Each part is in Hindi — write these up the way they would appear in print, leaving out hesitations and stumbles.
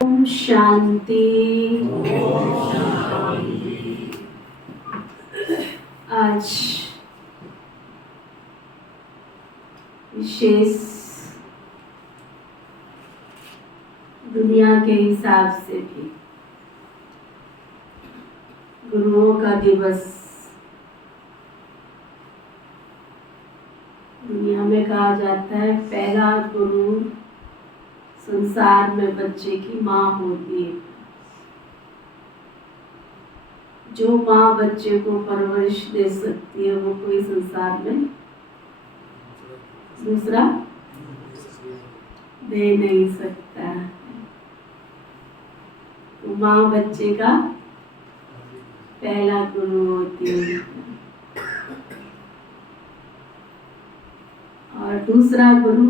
ओम शांति। आज विशेष दुनिया के हिसाब से भी गुरुओं का दिवस। दुनिया में कहा जाता है पहला गुरु संसार में बच्चे की माँ होती है। जो माँ बच्चे को परवरिश दे सकती है वो कोई संसार में दूसरा दे नहीं सकता। तो माँ बच्चे का पहला गुरु होती है। और दूसरा गुरु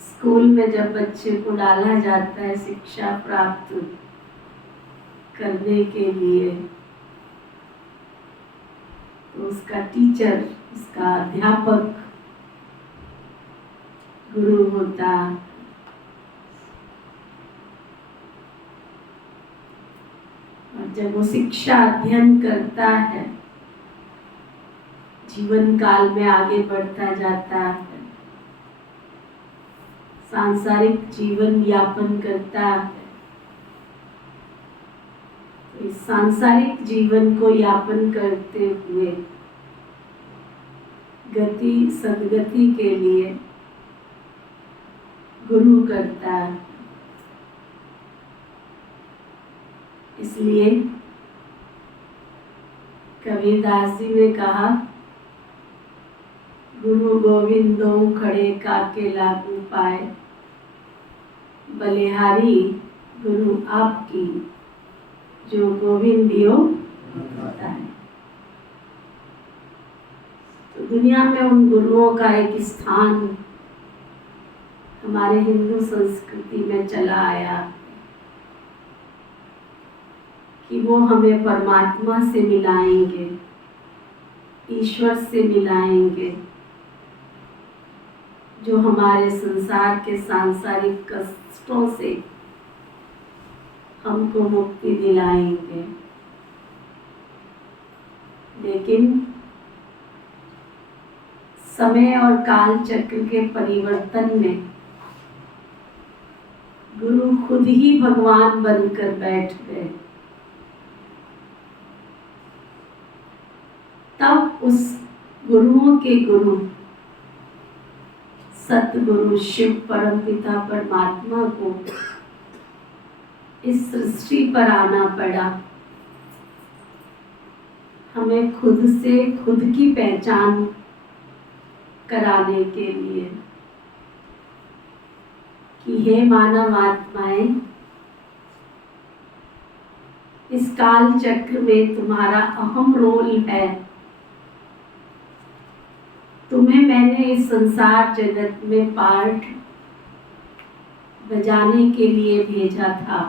स्कूल में जब बच्चे को डाला जाता है शिक्षा प्राप्त करने के लिए, तो उसका टीचर, उसका अध्यापक गुरु होता है। और जब वो शिक्षा अध्ययन करता है, जीवन काल में आगे बढ़ता जाता है, सांसारिक जीवन यापन करता है, तो इस सांसारिक जीवन को यापन करते हुए गति सदगति के लिए गुरु करता है। इसलिए कबीरदास जी ने कहा, गुरु गोविंदो खड़े काके लागू पाए, बलिहारी गुरु आपकी जो गोविंदियो होता है। तो दुनिया में उन गुरुओं का एक स्थान हमारे हिंदू संस्कृति में चला आया कि वो हमें परमात्मा से मिलाएंगे, ईश्वर से मिलाएंगे, जो हमारे संसार के सांसारिक कष्टों से हमको मुक्ति दिलाएंगे। लेकिन समय और काल चक्र के परिवर्तन में गुरु खुद ही भगवान बनकर बैठ गए। तब उस गुरुओं के गुरु सतगुरु शिव परमपिता परमात्मा को इस सृष्टि पर आना पड़ा, हमें खुद से खुद की पहचान कराने के लिए कि हे मानव आत्माएं, इस काल चक्र में तुम्हारा अहम रोल है। तुम्हें मैंने इस संसार जगत में पार्ट बजाने के लिए भेजा था।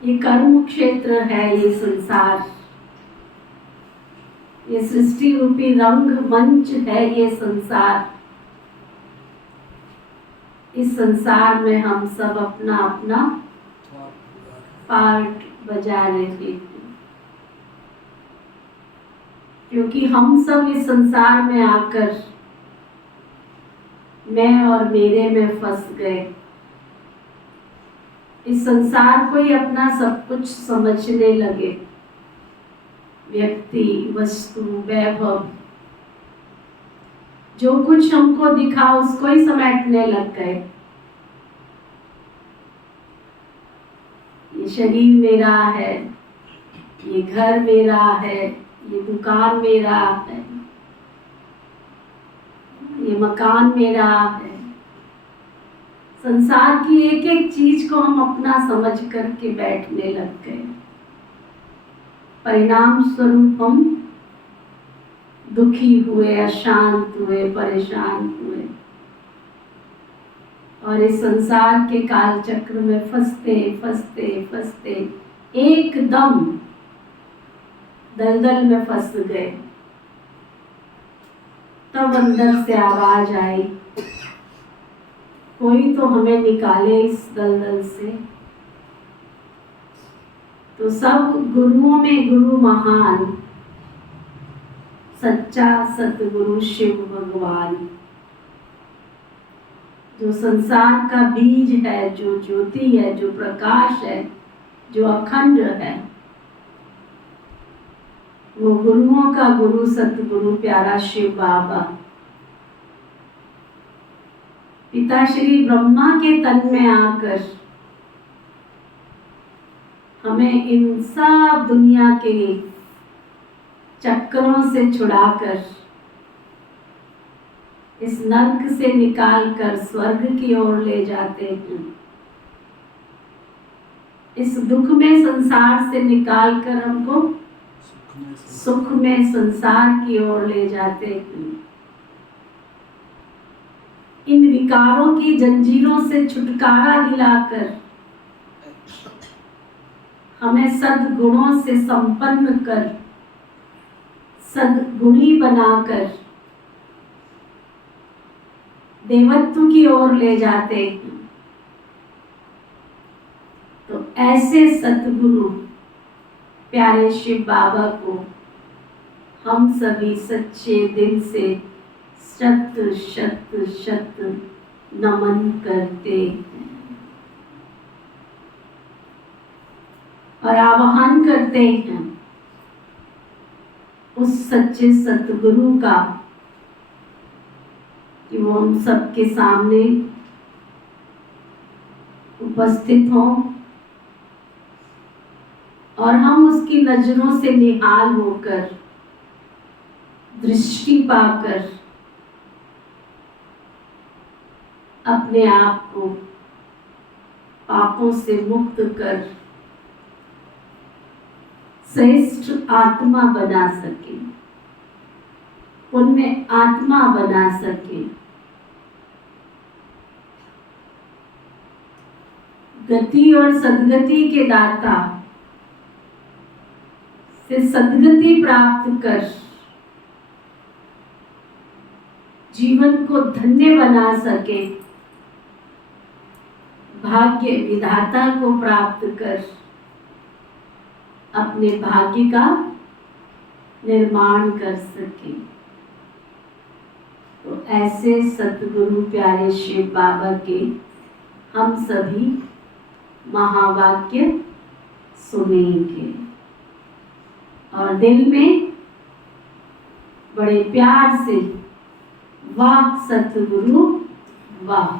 ये कर्म क्षेत्र है, ये संसार, ये सृष्टि रूपी रंग मंच है, ये संसार। इस संसार में हम सब अपना अपना पार्ट बजा रहे थे, क्योंकि हम सब इस संसार में आकर मैं और मेरे में फंस गए। इस संसार को ही अपना सब कुछ समझने लगे, व्यक्ति, वस्तु, वैभव, जो कुछ हमको दिखा उसको ही समेटने लग गए। ये शरीर मेरा है, ये घर मेरा है, ये दुकान मेरा है, ये मकान मेरा है। संसार की एक एक चीज को हम अपना समझ करके बैठने लग गए। परिणाम स्वरूप हम दुखी हुए, अशांत हुए, परेशान हुए और इस संसार के काल चक्र में फंसते फंसते फंसते एकदम दलदल में फंस गए। तब अंदर से आवाज आई, कोई तो हमें निकाले इस दलदल से। तो सब गुरुओं में गुरु महान, सच्चा सतगुरु शिव भगवान, जो संसार का बीज है, जो ज्योति है, जो प्रकाश है, जो अखंड है, वो गुरुओं का गुरु सतगुरु प्यारा शिव बाबा, पिता श्री ब्रह्मा के तन में आकर हमें इन सब दुनिया के चक्करों से छुड़ाकर, इस नरक से निकालकर स्वर्ग की ओर ले जाते हैं। इस दुख में संसार से निकालकर हमको सुख में संसार की ओर ले जाते हैं। इन विकारों की जंजीरों से छुटकारा दिलाकर हमें सद्गुणों से संपन्न कर, सद्गुणी बनाकर देवत्व की ओर ले जाते हैं। तो ऐसे सतगुरु प्यारे शिव बाबा को हम सभी सच्चे दिल से शत शत शत नमन करते हैं और आह्वान करते हैं उस सच्चे सतगुरु का कि वो हम सबके सामने उपस्थित हों और हम उसकी नजरों से निहाल होकर, दृष्टि पाकर अपने आप को पापों से मुक्त कर श्रेष्ठ आत्मा बना सके, पुण्य आत्मा बना सके, गति और सद्गति के दाता से सद्गति प्राप्त कर जीवन को धन्य बना सके, भाग्य विधाता को प्राप्त कर अपने भाग्य का निर्माण कर सके। तो ऐसे सतगुरु प्यारे शिव बाबा के हम सभी महावाक्य सुनेंगे और दिल में बड़े प्यार से वाह सतगुरु वाह,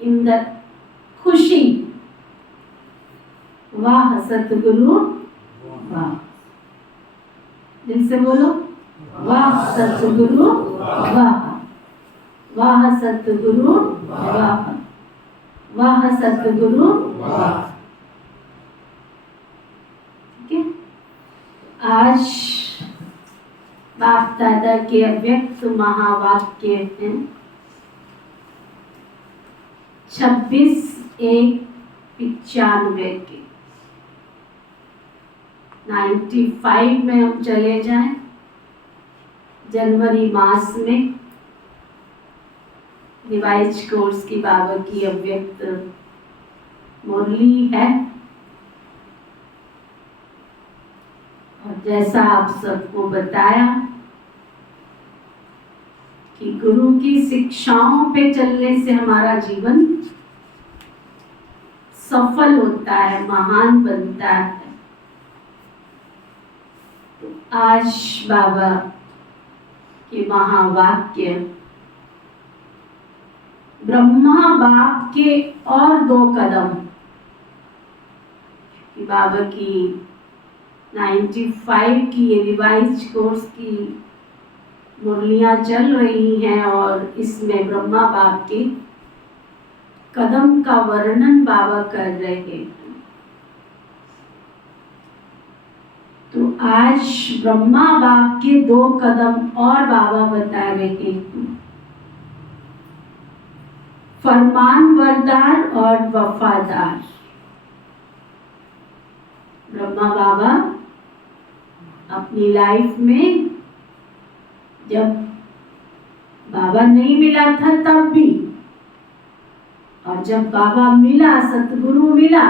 इंदर खुशी, वाह सतगुरु वाह, दिल से बोलो वाह सतगुरु वाह, वाह सतगुरु वाह, वाह सतगुरु वाह। ठीक है, आज बाप दादा के अव्यक्त महावाक्य हैं 26/1/95 के। 95 में हम चले जाएं, जनवरी मास में रिवाइज कोर्स की बाबा की अव्यक्त मुरली है। और जैसा आप सबको बताया कि गुरु की शिक्षाओं पे चलने से हमारा जीवन सफल होता है, महान बनता है। तो आज बाबा के महावाक्य ब्रह्मा बाप के और 2 कदम, कि बाबा की 95 की रिवाइज कोर्स की मुरलियां चल रही हैं और इसमें ब्रह्मा बाप के कदम का वर्णन बाबा कर रहे हैं। तो आज ब्रह्मा बाप के 2 कदम और बाबा बता रहे हैं, फरमानबरदार और वफादार। ब्रह्मा बाबा अपनी लाइफ में जब बाबा नहीं मिला था तब भी, और जब बाबा मिला, सतगुरु मिला,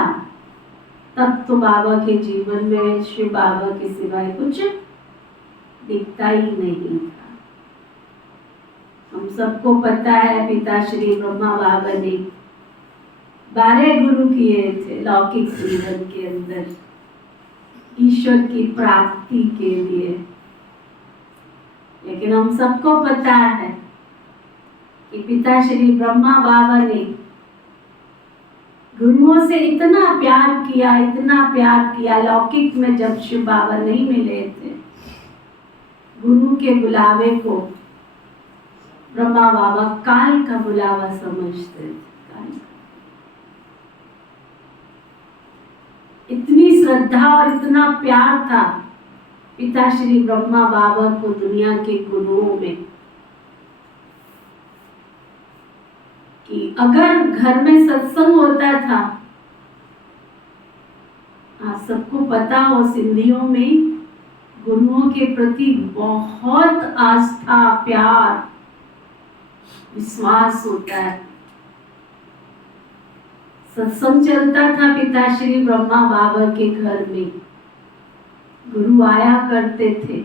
तब तो बाबा के जीवन में शिव बाबा के सिवाय कुछ दिखता ही नहीं था। हम सबको पता है पिता श्री ब्रह्मा बाबा ने 12 गुरु किए थे लौकिक जीवन के अंदर ईश्वर की प्राप्ति के लिए, लेकिन हम सबको पता है कि पिता श्री ब्रह्मा बाबा ने गुरुओं से इतना प्यार किया। लौकिक में जब शिव बाबा नहीं मिले थे, गुरु के बुलावे को ब्रह्मा बाबा काल का बुलावा समझते थे। इतनी श्रद्धा और इतना प्यार था पिता श्री ब्रह्मा बाबा को दुनिया के गुरुओं में कि अगर घर में सत्संग होता था, आप सबको पता हो सिंधियों में गुरुओं के प्रति बहुत आस्था, प्यार, विश्वास होता है। सत्संग चलता था पिता श्री ब्रह्मा बाबा के घर में, गुरु आया करते थे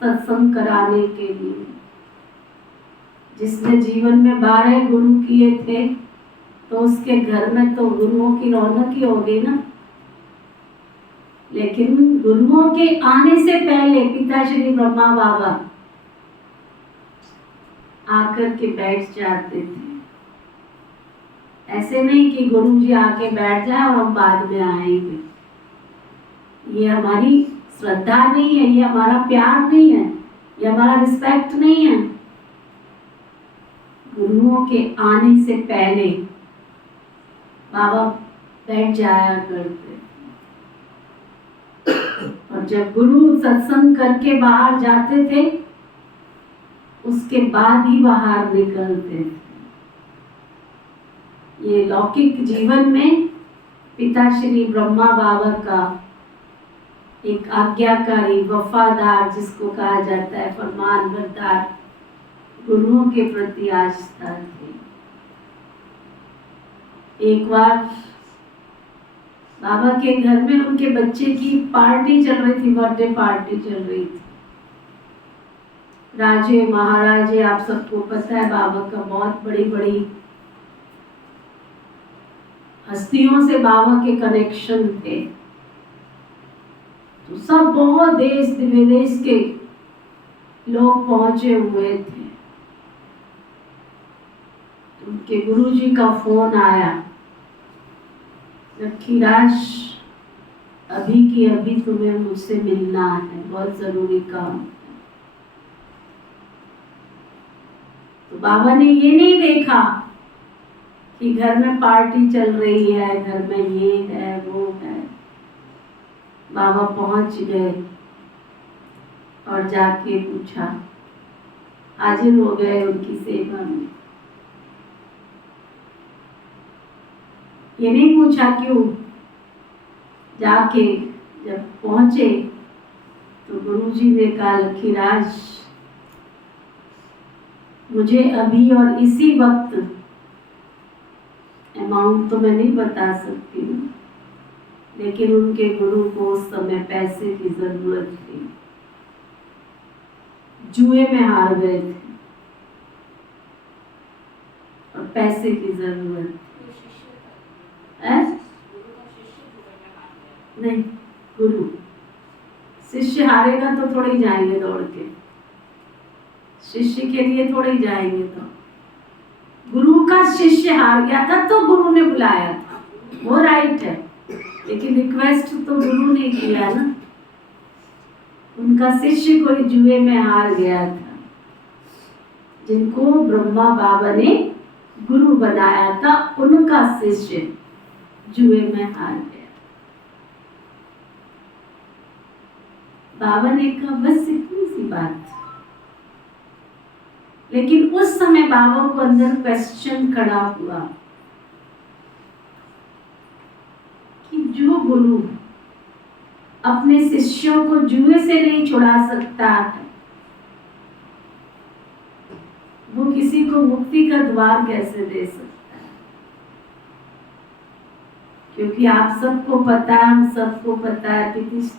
सत्संग कराने के लिए। जिसने जीवन में 12 गुरु किए थे तो उसके घर में तो गुरुओं की रौनक ही होगी ना। लेकिन गुरुओं के आने से पहले पिता श्री ब्रह्मा बाबा आकर के बैठ जाते थे। ऐसे नहीं कि गुरु जी आके बैठ जाए और हम बाद में आएंगे। ये हमारी श्रद्धा नहीं है, ये हमारा प्यार नहीं है, ये हमारा रिस्पेक्ट नहीं है। गुरुओं के आने से पहले बाबा बैठ जाया करते, और जब गुरु सत्संग करके बाहर जाते थे उसके बाद ही बाहर निकलते थे। ये लौकिक जीवन में पिता श्री ब्रह्मा बाबा का एक आज्ञाकारी, वफादार, जिसको कहा जाता है फरमानबरदार गुरुओं के प्रति आस्था थी। एक बार बाबा के घर में उनके बच्चे की पार्टी चल रही थी, बर्थडे पार्टी चल रही थी। राजे महाराजे, आप सबको पता है बाबा का बहुत बड़ी बड़ी हस्तियों से बाबा के कनेक्शन थे। तो सब बहुत देश विदेश के लोग पहुंचे हुए थे। उनके गुरुजी का फोन आया, लक्खीराज अभी की अभी तुम्हें मुझसे मिलना है, बहुत जरूरी काम है। तो बाबा ने ये नहीं देखा कि घर में पार्टी चल रही है, घर में ये है वो है। बाबा पहुंच गए और जाके पूछा, हाजिर हो गए उनकी सेवा में। ये नहीं पूछा क्यों। जाके जब पहुंचे तो गुरुजी ने कहा, लक्खीराज मुझे अभी और इसी वक्त अमाउंट तो मैं नहीं बता सकती हूँ, लेकिन उनके गुरु को उस समय पैसे की जरूरत थी। जुए में हार गए थे और पैसे की जरूरत थी। नहीं, गुरु शिष्य हारेगा तो थोड़े ही जाएंगे दौड़ के, शिष्य के लिए थोड़े ही जाएंगे। तो गुरु का शिष्य हार गया था तो गुरु ने बुलाया था, वो राइट है, लेकिन रिक्वेस्ट तो गुरु ने किया ना। उनका शिष्य कोई जुए में हार गया था, जिनको ब्रह्मा बाबा ने गुरु बनाया था, उनका शिष्य जुए में हार गया। बाबा ने कहा बस इतनी सी बात। लेकिन उस समय बाबा को अंदर क्वेश्चन खड़ा हुआ कि जो गुरु अपने शिष्यों को जुए से नहीं छुड़ा सकता है, वो किसी को मुक्ति का द्वार कैसे दे सकता है? क्योंकि आप सबको पता है, हम सबको पता है,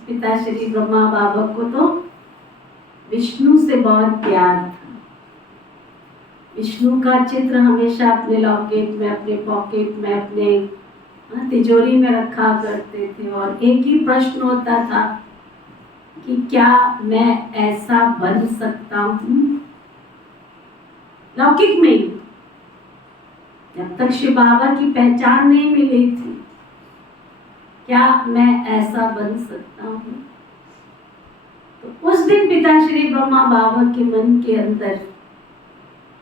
पिता श्री ब्रह्मा बाबा को तो विष्णु से बहुत प्यार था। विष्णु का चित्र हमेशा अपने लॉकेट में, अपने पॉकेट में, अपने तिजोरी में रखा करते थे। और एक ही प्रश्न होता था कि क्या मैं ऐसा बन सकता हूँ? लौकिक में ही, जब तक शिव बाबा की पहचान नहीं मिली थी, क्या मैं ऐसा बन सकता हूँ? तो उस दिन पिता श्री ब्रह्मा बाबा के मन के अंदर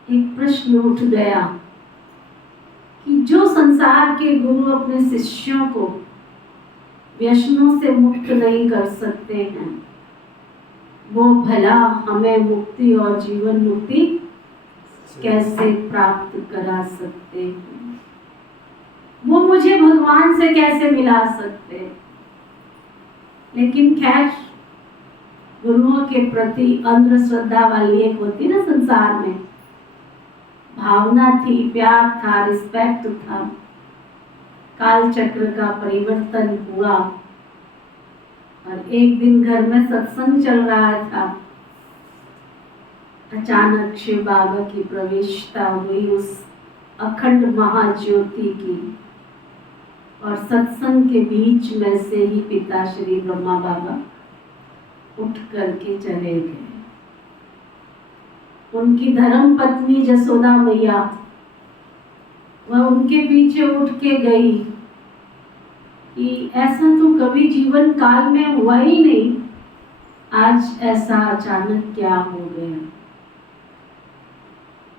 एक प्रश्न उठ गया कि जो संसार के गुरु अपने शिष्यों को व्यसनों से मुक्त नहीं कर सकते हैं, वो भला हमें मुक्ति और जीवन मुक्ति कैसे प्राप्त करा सकते हैं? वो मुझे भगवान से कैसे मिला सकते हैं? लेकिन खैर, गुरुओं के प्रति अंधश्रद्धा वाली एक होती ना संसार में, भावना थी, प्यार था, रिस्पेक्ट था। काल चक्र का परिवर्तन हुआ और एक दिन घर में सत्संग चल रहा था। अचानक शिव बाबा की प्रवेशता हुई उस अखंड महाज्योति की, और सत्संग के बीच में से ही पिता श्री ब्रह्मा बाबा उठ करके चले गए। उनकी धर्म पत्नी जसोदा मैया, वह उनके पीछे उठ के गई कि ऐसा तो कभी जीवन काल में हुआ ही नहीं, आज ऐसा अचानक क्या हो गया?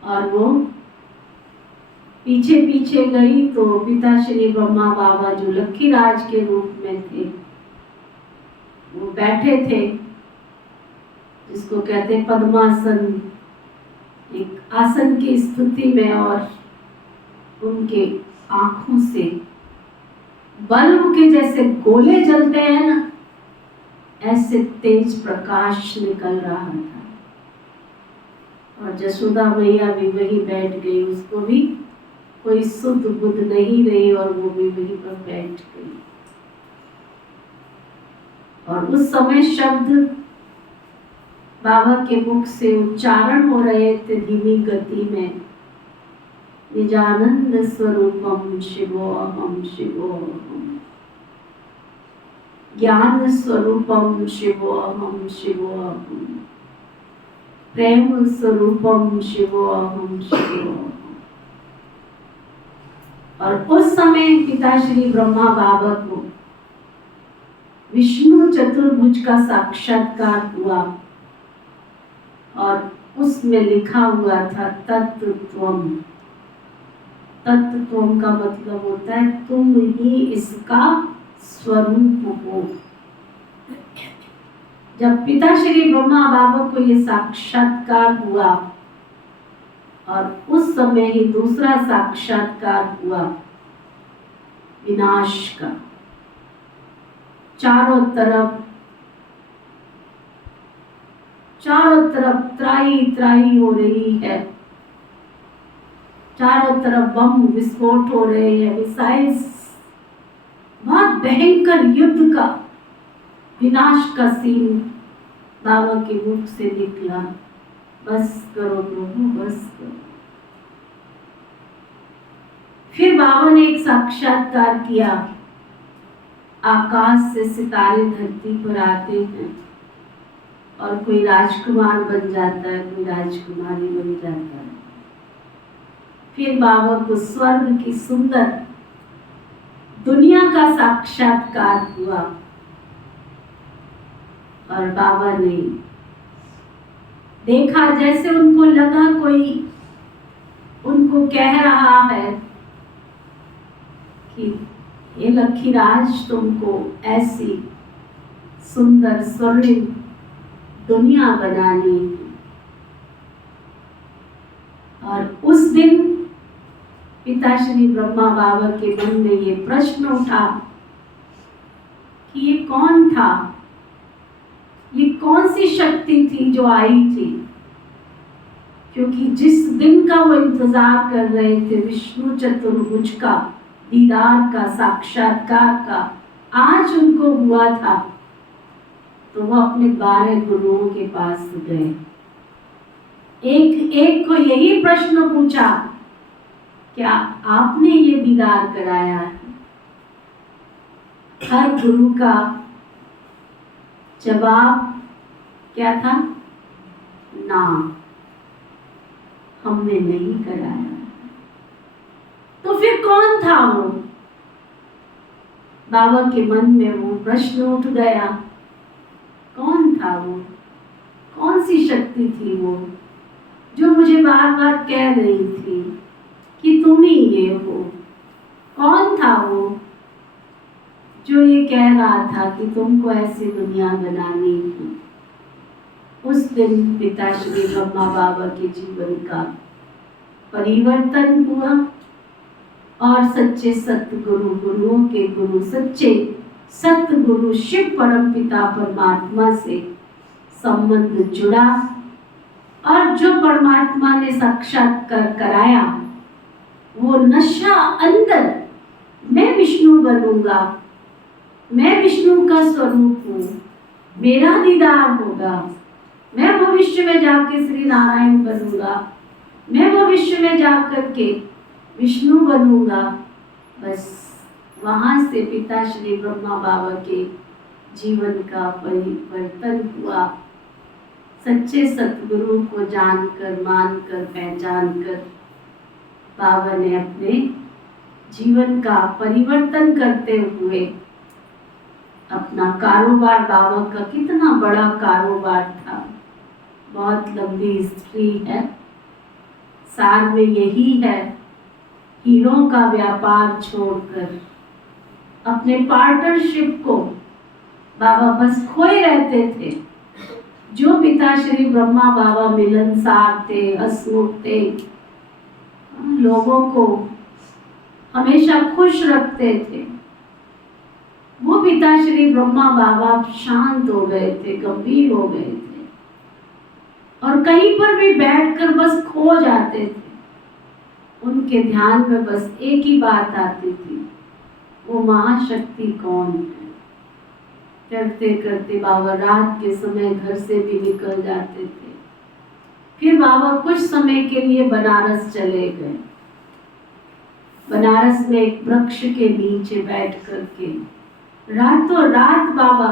और वो पीछे पीछे गई तो पिता श्री ब्रह्मा बाबा जो लक्खी राज के रूप में थे, वो बैठे थे, जिसको कहते पद्मासन, एक आसन की स्थिति में, और उनके आंखों से बल्ब के जैसे गोले जलते हैं ना, ऐसे तेज प्रकाश निकल रहा था। और जसोदा मैया भी वहीं बैठ गई, उसको भी कोई सुध बुध नहीं रही और वो भी वहीं पर बैठ गई। और उस समय शब्द बाबा के मुख से उच्चारण हो रहे थे धीमी गति में, निजानंद स्वरूपम शिवोहम शिवोहम, ज्ञान स्वरूपम शिवोहम शिवोहम, प्रेम स्वरूपम शिवोहम शिवोहम। और उस समय पिता श्री ब्रह्मा बाबा को विष्णु चतुर्भुज का साक्षात्कार हुआ, और उसमें लिखा हुआ था तत्त्वम। तत्त्वम का मतलब होता है तुम ही इसका स्वरूप हो। जब पिता श्री ब्रह्मा बाबा को ये साक्षात्कार हुआ, और उस समय ही दूसरा साक्षात्कार हुआ विनाश का। चारों तरफ त्राही त्राही हो रही है, चारों तरफ बम विस्फोट हो रहे हैं, मिसाइल्स, बहुत भयंकर युद्ध का, विनाश का सीन बाबा के मुख से निकला। बस करो प्रभु, बस करो। फिर बाबा ने एक साक्षात्कार किया। आकाश से सितारे धरती पर आते हैं और कोई राजकुमार बन जाता है, कोई राजकुमारी बन जाता है। फिर बाबा को स्वर्ग की सुंदर दुनिया का साक्षात्कार हुआ, और बाबा ने देखा, जैसे उनको लगा कोई उनको कह रहा है कि ये लक्खी राज, तुमको ऐसी सुंदर स्वर्णिम दुनिया बनानी है। और उस दिन पिता श्री ब्रह्मा बाबा के मन में ये प्रश्न उठा कि ये कौन था, ये कौन सी शक्ति थी जो आई थी? क्योंकि जिस दिन का वो इंतजार कर रहे थे, विष्णु चतुर्भुज का दीदार का, साक्षात्कार का, आज उनको हुआ था। तो वो अपने 12 गुरुओं के पास गए। एक एक को यही प्रश्न पूछा, क्या आपने ये दीदार कराया है? हर गुरु का जवाब क्या था? ना, हमने नहीं कराया। तो फिर कौन था वो? बाबा के मन में वो प्रश्न उठ गया, कौन था वो? कौन सी शक्ति थी वो जो मुझे बार बार कह रही थी कि तुम ही ये हो? कौन था वो जो ये कह रहा था कि तुमको ऐसी दुनिया बनानी थी? उस दिन पिता श्री ब्रह्मा बाबा के जीवन का परिवर्तन हुआ और सच्चे सतगुरु, गुरुओं के गुरु, सच्चे सतगुरु शिव परम पिता परमात्मा से संबंध जुड़ा। और जो परमात्मा ने साक्षात्कार कराया, वो नशा अंदर, मैं विष्णु बनूंगा, मैं विष्णु का स्वरूप हूँ, मेरा दीदार होगा, मैं भविष्य में जाके श्री नारायण बनूंगा, मैं भविष्य में जाकर के विष्णु बनूंगा। बस वहां से पिता श्री ब्रह्मा बाबा के जीवन का परिवर्तन हुआ। सच्चे सतगुरु को जानकर, मानकर, पहचान कर बाबा ने अपने जीवन का परिवर्तन करते हुए अपना कारोबार, बाबा का कितना बड़ा कारोबार था, बहुत लंबी हिस्ट्री है। सार में यही है, हीरों का व्यापार छोड़कर अपने पार्टनरशिप को बाबा बस खोए रहते थे। जो पिता श्री ब्रह्मा बाबा मिलनसार थे, हंसमुख थे, लोगों को हमेशा खुश रखते थे, वो पिता श्री ब्रह्मा बाबा शांत हो गए थे, गंभीर हो गए थे और कहीं पर भी बैठकर बस खो जाते थे। उनके ध्यान में बस एक ही बात आती थी, वो महाशक्ति कौन है। करते करते बाबा रात के समय घर से भी निकल जाते थे। फिर बाबा कुछ समय के लिए बनारस चले गए। बनारस में एक वृक्ष के नीचे बैठ करके रातों रात बाबा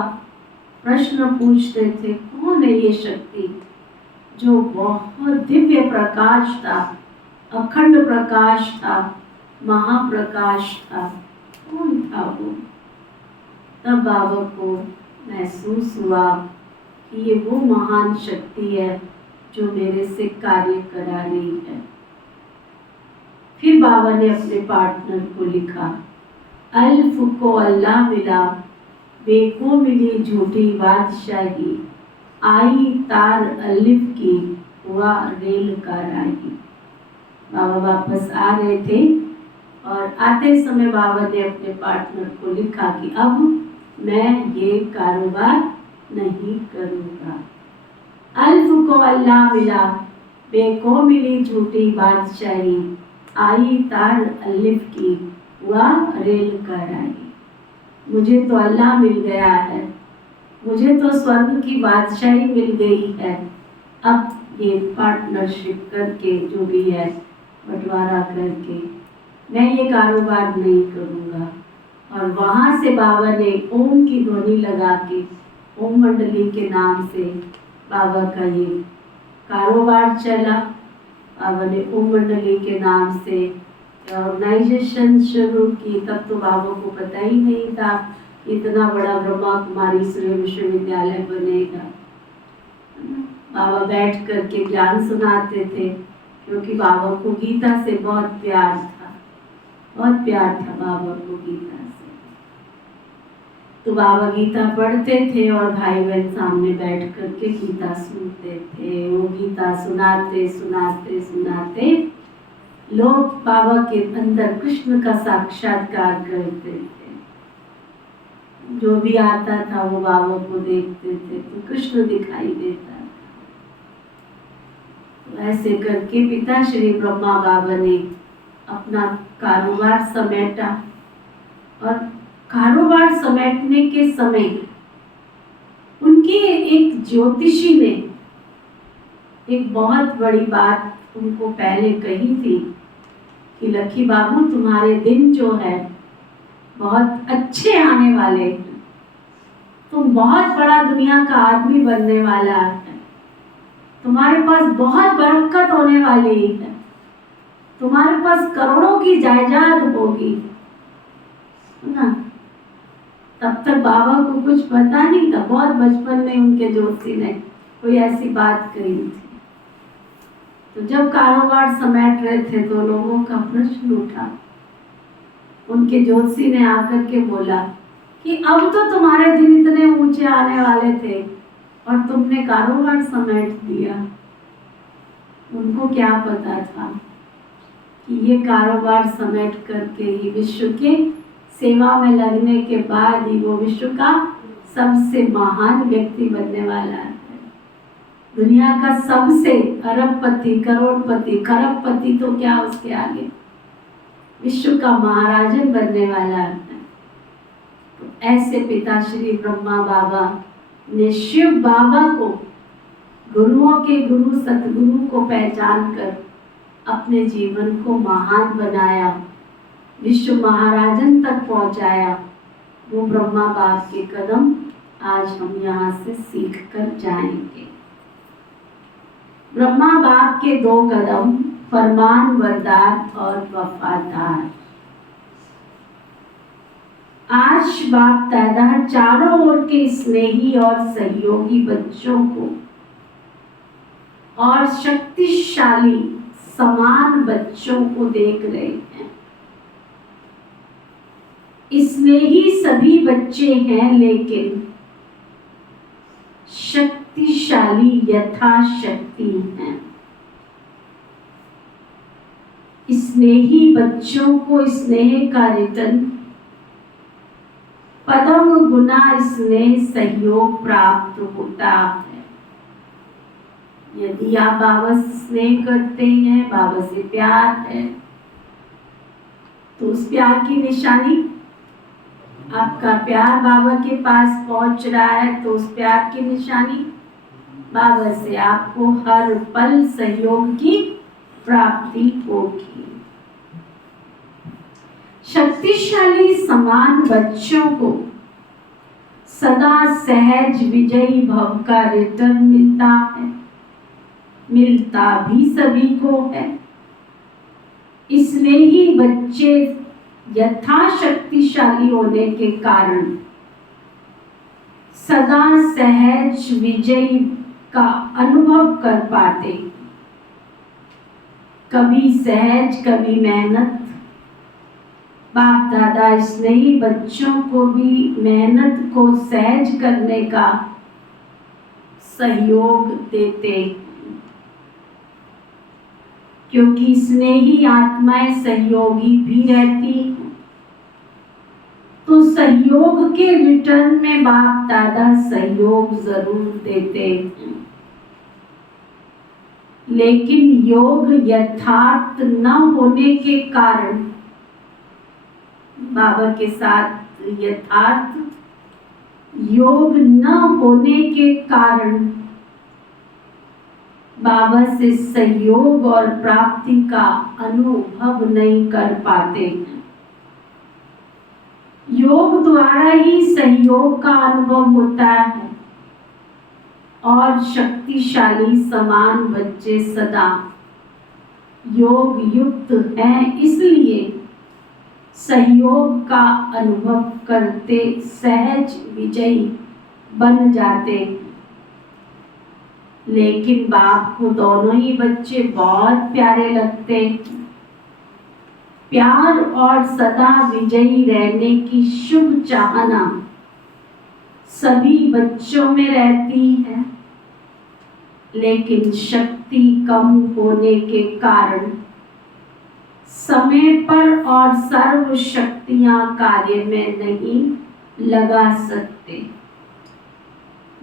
प्रश्न पूछते थे, कौन है ये शक्ति जो बहुत दिव्य प्रकाश था, अखंड प्रकाश था, महाप्रकाश था, कौन था वो? तब बाबा को महसूस हुआ कि ये वो महान शक्ति है जो मेरे से कार्य करा रही है। फिर बाबा ने अपने पार्टनर को लिखा, अल्फ को अल्लाह मिला, बेको मिली झूठी बादशाही, आई तार अलिफ की, हुआ रेल का राही। बाबा वापस आ रहे थे और आते समय बाबा ने अपने पार्टनर को लिखा कि अब मैं ये कारोबार नहीं करूँगा। अल्फ को अल्लाह मिला, बेको मिली झूठी बादशाही, आई तार अलिफ की, हुआ रेल का राही। मुझे तो अल्लाह मिल गया है, मुझे तो स्वर्ग की बादशाही मिल गई है। अब ये पार्टनरशिप करके जो भी है बंटवारा करके मैं ये कारोबार नहीं करूँगा। और वहाँ से बाबा ने ओम की ध्वनि लगा के ओम मंडली के नाम से बाबा का ये कारोबार चला। बाबा ने ओम मंडली के नाम से ऑर्गेनाइजेशन शुरू की। तब तो बाबा को पता ही नहीं था इतना बड़ा ब्रह्मा कुमारी सूर्य विश्वविद्यालय बनेगा। बाबा बैठ करके ज्ञान सुनाते थे, क्योंकि बाबा को गीता से बहुत प्यार था, बहुत प्यार था बाबा को गीता से। तो बाबा गीता पढ़ते थे और भाई बहन सामने बैठ करके गीता सुनते थे। वो गीता सुनाते सुनाते सुनाते लोग बाबा के अंदर कृष्ण का साक्षात्कार करते थे। जो भी आता था वो बाबा को देखते थे तो कृष्ण दिखाई देता था। ऐसे करके पिता श्री ब्रह्मा बाबा ने अपना कारोबार समेटा और कारोबार समेटने के समय उनके एक ज्योतिषी ने एक बहुत बड़ी बात उनको पहले कही थी कि लक्की बाबू तुम्हारे दिन जो है बहुत अच्छे आने वाले हैं, तुम बहुत बड़ा दुनिया का आदमी बनने वाला है, तुम्हारे पास बहुत बरकत होने वाली है, तुम्हारे पास करोड़ों की जायदाद होगी ना। तब तक बाबा को कुछ पता नहीं था, बहुत बचपन में उनके ज्योतिषी ने कोई ऐसी बात कही थी। तो जब कारोबार समेट रहे थे तो लोगों का प्रश्न उठा, उनके ज्योतिषी ने आकर के बोला कि अब तो तुम्हारे दिन इतने ऊंचे आने वाले थे और तुमने कारोबार समेट दिया। उनको क्या पता था कि ये कारोबार समेट करके ही विश्व के सेवा में लगने के बाद ही वो विश्व का सबसे महान व्यक्ति बनने वाला है। दुनिया का सबसे अरबपति, करोड़पति, खरबपति तो क्या उसके आगे, विश्व का महाराजन बनने वाला है। तो ऐसे पिता श्री ब्रह्मा बाबा ने शिव बाबा को, गुरुओं के गुरु सतगुरु को पहचान कर अपने जीवन को महान बनाया, विश्व महाराजन तक पहुंचाया। वो ब्रह्मा बाप के कदम आज हम यहाँ से सीख कर जाएंगे। ब्रह्मा बाप के 2 कदम, फरमान बरदार और वफादार। आज बाप दादा चारों ओर के स्नेही और सहयोगी बच्चों को और शक्तिशाली समान बच्चों को देख रहे हैं। स्नेही सभी बच्चे हैं, लेकिन शक्तिशाली यथाशक्ति हैं। स्नेही बच्चों को स्नेह का रिटर्न पदम गुना स्नेह सहयोग प्राप्त होता है। यदि आप बाबा से स्नेह करते हैं, बाबा से प्यार है, तो उस प्यार की निशानी, आपका प्यार बाबा के पास पहुंच रहा है तो उस प्यार की निशानी बाबा से आपको हर पल सहयोग की प्राप्ति होगी। शक्तिशाली समान बच्चों को सदा सहज विजयी भव का रिटर्न मिलता है, मिलता भी सभी को है। इसलिए ही बच्चे यथाशक्तिशाली होने के कारण सदा सहज विजयी का अनुभव कर पाते। कभी सहज, कभी मेहनत। बाप दादा स्नेही बच्चों को भी मेहनत को सहज करने का सहयोग देते, क्योंकि स्नेही आत्माएं सहयोगी भी रहती हैं। तो सहयोग के रिटर्न में बाप दादा सहयोग जरूर देते हैं, लेकिन योग यथार्थ न होने के कारण, बाबा के साथ यथार्थ योग न होने के कारण बाबा से सहयोग और प्राप्ति का अनुभव नहीं कर पाते। योग द्वारा ही सहयोग का अनुभव होता है और शक्तिशाली समान बच्चे सदा योग युक्त हैं, इसलिए सहयोग का अनुभव करते सहज विजयी बन जाते। लेकिन बाप को दोनों ही बच्चे बहुत प्यारे लगते। प्यार और सदा विजयी रहने की शुभ चाहना सभी बच्चों में रहती है, लेकिन शक्ति कम होने के कारण समय पर और सर्व शक्तियां कार्य में नहीं लगा सकते।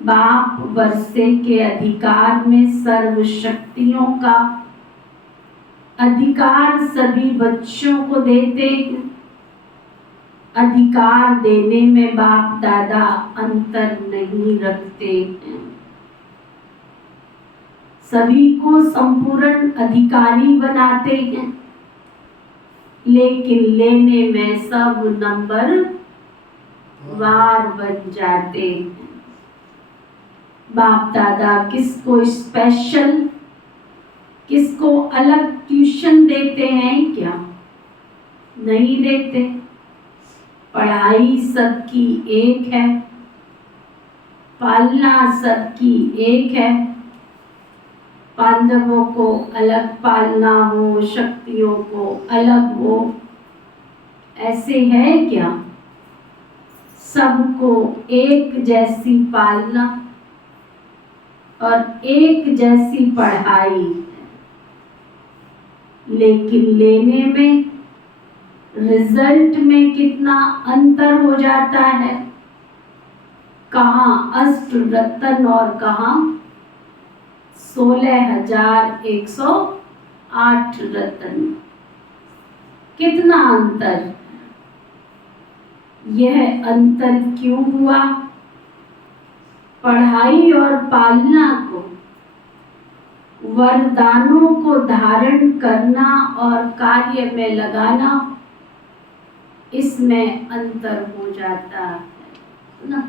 बाप वर्षे के अधिकार में सर्व शक्तियों का अधिकार सभी बच्चों को देते हैं। अधिकार देने में बाप दादा अंतर नहीं रखते हैं। सभी को संपूर्ण अधिकारी बनाते हैं, लेकिन लेने में सब नंबर वार बन जाते हैं। बाप दादा किसको स्पेशल, किसको अलग ट्यूशन देते हैं क्या? नहीं देते। पढ़ाई सबकी एक है, पालना सबकी एक है। पांडवों को अलग पालना हो, शक्तियों को अलग हो, ऐसे है क्या? सबको एक जैसी पालना और एक जैसी पढ़ाई, लेकिन लेने में, रिजल्ट में कितना अंतर हो जाता है। कहाँ अष्ट रत्न और कहाँ 16,108 रत्न, कितना अंतर। यह अंतर क्यों हुआ? पढ़ाई और पालना को, वरदानों को धारण करना और कार्य में लगाना, इसमें अंतर हो जाता है ना।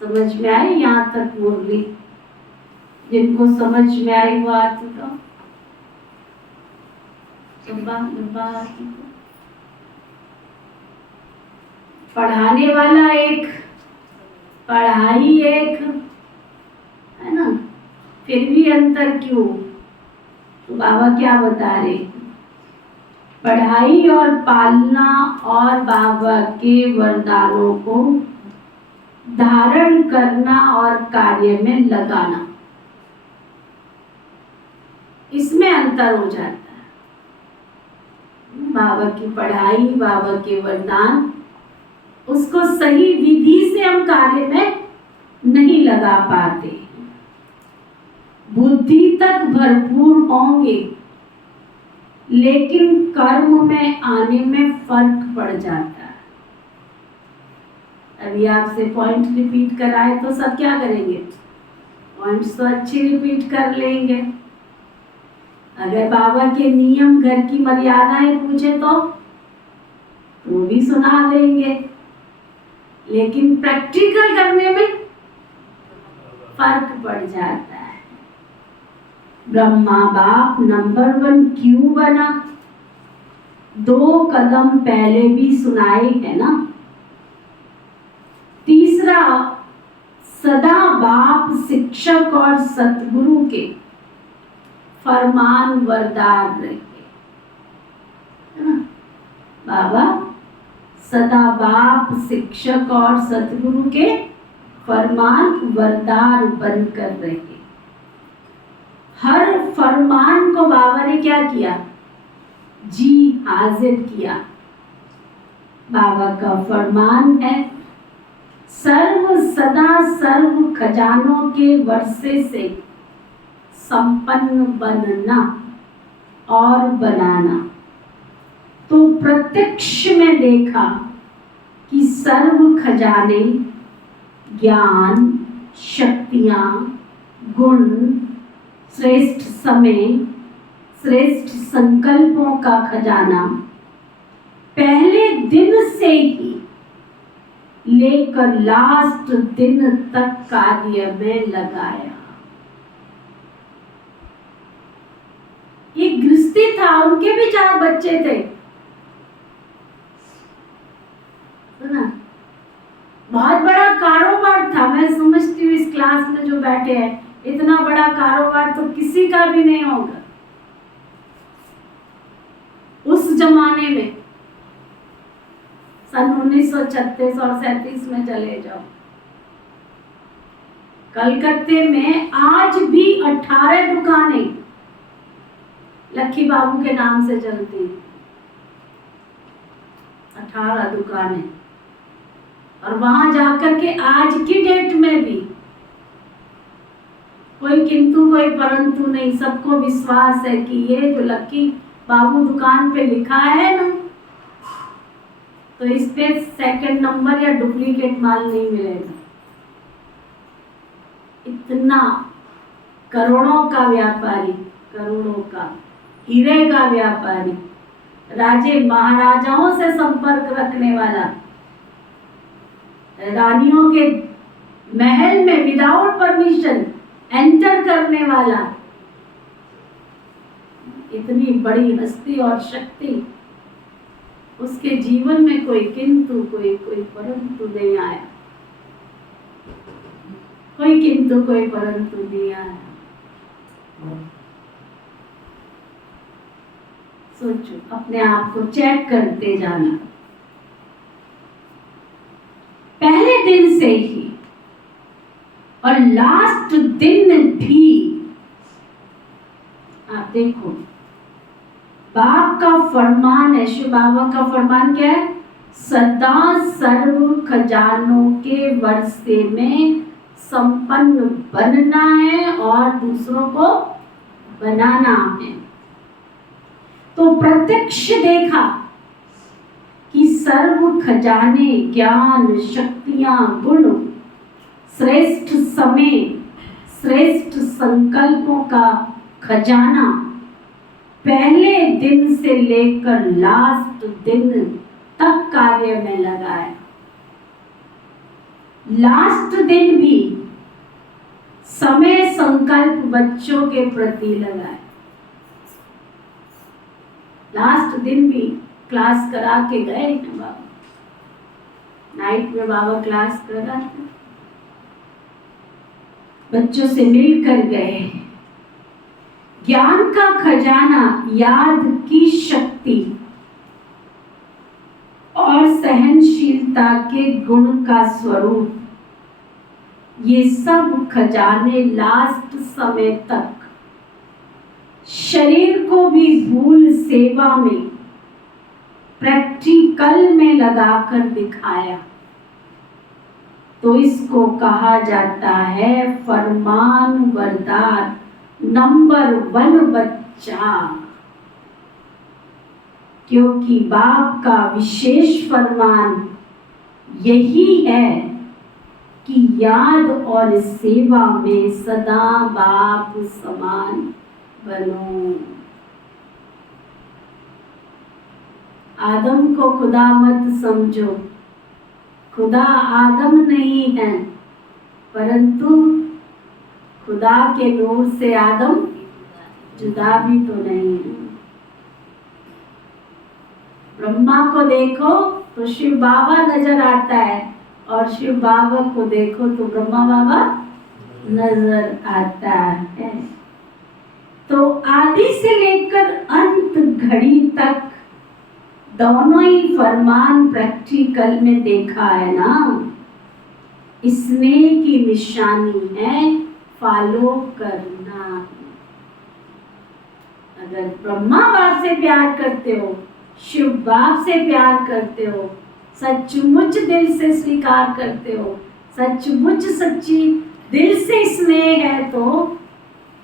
समझ में आई यहाँ तक मुरली? जिनको समझ में आई वो हाथ उठाओ। पढ़ाने वाला एक, पढ़ाई एक है ना, फिर भी अंतर क्यों? तो बाबा क्या बता रहे? पढ़ाई और पालना और बाबा के वरदानों को धारण करना और कार्य में लगाना, इसमें अंतर हो जाता है। बाबा की पढ़ाई, बाबा के वरदान, उसको सही विधि से हम कार्य में नहीं लगा पाते। बुद्धि तक भरपूर होंगे, लेकिन कर्म में आने में फर्क पड़ जाता है। अभी आपसे पॉइंट रिपीट कराए तो सब क्या करेंगे? पॉइंट्स तो अच्छे रिपीट कर लेंगे। अगर बाबा के नियम, घर की मर्यादाएं पूछे तो वो भी सुना देंगे, लेकिन प्रैक्टिकल करने में फर्क पड़ जाता है। ब्रह्मा बाप नंबर 1 क्यों बना? 2 कदम पहले भी सुनाए है ना। तीसरा, सदा बाप शिक्षक और सतगुरु के फरमान वरदान रहे, है ना। बाबा सदा बाप शिक्षक और सतगुरु के फरमान वरदान बनकर रहे। हर फरमान को बाबा ने क्या किया? जी हाजिर किया। बाबा का फरमान है, सर्व सदा सर्व खजानों के वर्षे से संपन्न बनना और बनाना। तो प्रत्यक्ष में देखा कि सर्व खजाने, ज्ञान, शक्तियां, गुण, श्रेष्ठ समय, श्रेष्ठ संकल्पों का खजाना पहले दिन से ही लेकर लास्ट दिन तक कार्य में लगाया। एक गृहस्थी था, उनके भी 4 बच्चे थे, सुना। बहुत बड़ा कारोबार था। मैं समझती हूँ इस क्लास में जो बैठे हैं, इतना बड़ा कारोबार तो किसी का भी नहीं होगा उस जमाने में। सन 1936 और 37 में चले जाओ, कलकत्ते में आज भी 18 दुकानें लक्की बाबू के नाम से चलती, 18 दुकानें। और वहां जाकर के आज की डेट में भी कोई किंतु कोई परंतु नहीं, सबको विश्वास है कि ये जो लक्की बाबू दुकान पे लिखा है ना, तो इस पे सेकंड नंबर या डुप्लीकेट माल नहीं मिलेगा। इतना करोड़ों का व्यापारी, करोड़ों का हीरे का व्यापारी, राजे महाराजाओं से संपर्क रखने वाला, रानियों के महल में विदाउट परमिशन एंटर करने वाला, इतनी बड़ी हस्ती और शक्ति, उसके जीवन में कोई किंतु कोई परंतु नहीं आया, कोई किंतु कोई परंतु नहीं आया। सोचो, अपने आप को चेक करते जाना। पहले दिन से ही और लास्ट दिन भी आप देखो, बाप का फरमान है, शिव बाबा का फरमान क्या है? सदा सर्व खजानों के वर्षे में संपन्न बनना है और दूसरों को बनाना है। तो प्रत्यक्ष देखा कि सर्व खजाने, ज्ञान, शक्तियां, गुण, श्रेष्ठ समय, श्रेष्ठ संकल्पों का खजाना पहले दिन से लेकर लास्ट दिन तक कार्य में लगाया। लास्ट दिन भी समय संकल्प बच्चों के प्रति लगाए। लास्ट दिन भी क्लास करा के गए ना बाबा, नाइट में बाबा क्लास कर रहा था, बच्चों से मिलकर गए। ज्ञान का खजाना, याद की शक्ति और सहनशीलता के गुण का स्वरूप, ये सब खजाने लास्ट समय तक शरीर को भी भूल सेवा में प्रैक्टिकल में लगाकर दिखाया। तो इसको कहा जाता है फरमान वरदार नंबर 1 बच्चा, क्योंकि बाप का विशेष फरमान यही है कि याद और सेवा में सदा बाप समान बनो। आदम को खुदा मत समझो, खुदा आदम नहीं है, परंतु खुदा के नूर से आदम जुदा भी तो नहीं है। ब्रह्मा को देखो तो शिव बाबा नजर आता है, और शिव बाबा को देखो तो ब्रह्मा बाबा नजर आता है। तो आदि से लेकर अंत घड़ी तक दोनों ही फरमान प्रैक्टिकल में देखा है ना। स्नेह की निशानी है फॉलो करना। अगर ब्रह्मा बाप से प्यार करते हो, शिव बाप से प्यार करते हो, सचमुच दिल से स्वीकार करते हो, सचमुच सच्ची दिल से स्नेह है, तो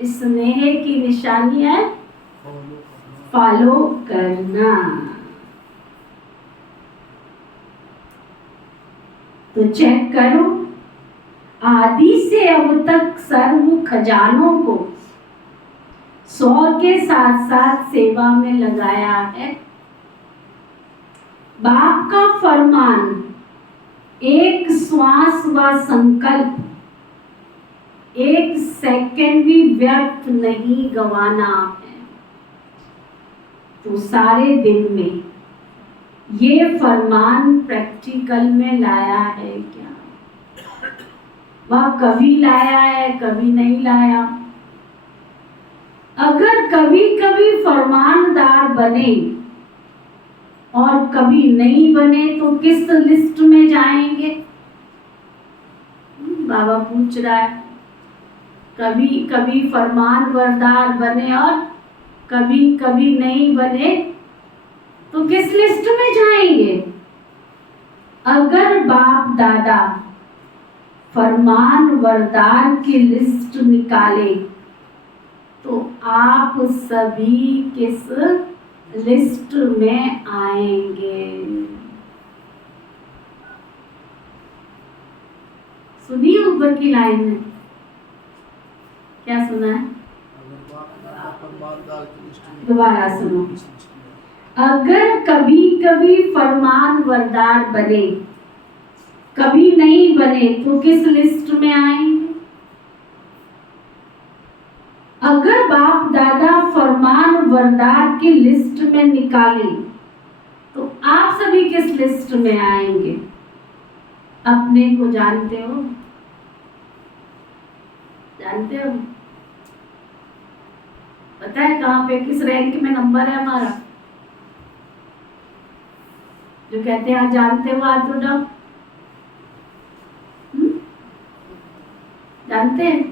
स्नेह की निशानी है फॉलो करना। तो चेक करो, आदि से अब तक सर्व खजानों को 100 के साथ साथ सेवा में लगाया है। बाप का फरमान एक श्वास व संकल्प, एक सेकंड भी व्यर्थ नहीं गंवाना है। तो सारे दिन में ये फरमान प्रैक्टिकल में लाया है क्या? वह कभी लाया है, कभी नहीं लाया। अगर कभी कभी फरमानदार बने और कभी नहीं बने तो किस लिस्ट में जाएंगे? बाबा पूछ रहा है। कभी कभी फरमानबरदार बने और कभी कभी नहीं बने तो किस लिस्ट में जाएंगे? अगर बाप दादा फरमान वरदान की लिस्ट निकाले तो आप सभी किस लिस्ट में आएंगे? सुनिए ऊपर की लाइन में क्या सुना है, दोबारा सुनो। अगर कभी कभी फरमान वरदार बने, कभी नहीं बने तो किस लिस्ट में आएंगे? अगर बाप दादा फरमान वरदार की लिस्ट में निकाले तो आप सभी किस लिस्ट में आएंगे? अपने को जानते हो? जानते हो? पता है कहाँ पे किस रैंक में नंबर है हमारा? जो कहते हैं जानते हो हाथ उठाओ। जानते हैं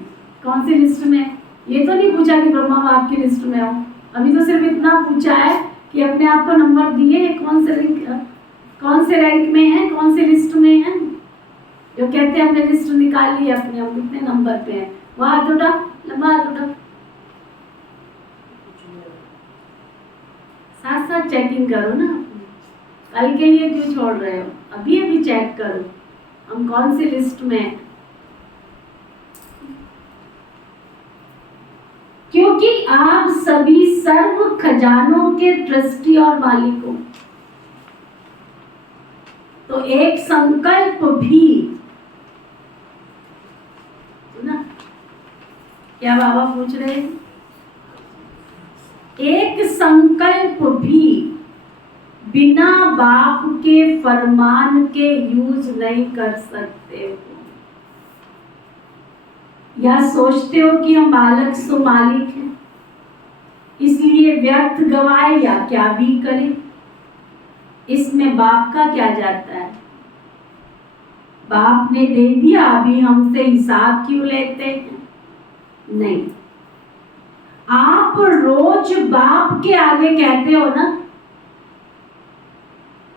कौन सी लिस्ट में? ये तो नहीं पूछा कि ब्रह्मा बाप की लिस्ट में हो, अभी तो सिर्फ इतना पूछा है कि अपने आप को नंबर दिए, कौन से रैंक में है, कौन सी लिस्ट में है। जो कहते हैं हमने लिस्ट निकाल ली अपने, हम कितने नंबर पे हैं, वो हाथ उठा, लंबा हाथ उठा। साथ साथ चेकिंग करो ना, कल के लिए क्यों छोड़ रहे हो? अभी अभी चेक करो हम कौन सी लिस्ट में हैं। क्योंकि आप सभी सर्व खजानों के ट्रस्टी और मालिक हो, तो एक संकल्प भी ना, क्या बाबा पूछ रहे हैं? एक संकल्प भी बिना बाप के फरमान के यूज नहीं कर सकते हो। या सोचते हो कि हम बालक सो मालिक हैं, इसलिए व्यर्थ गवाए या क्या भी करें, इसमें बाप का क्या जाता है? बाप ने दे दिया, अभी हमसे हिसाब क्यों लेते हैं? नहीं। आप रोज बाप के आगे कहते हो ना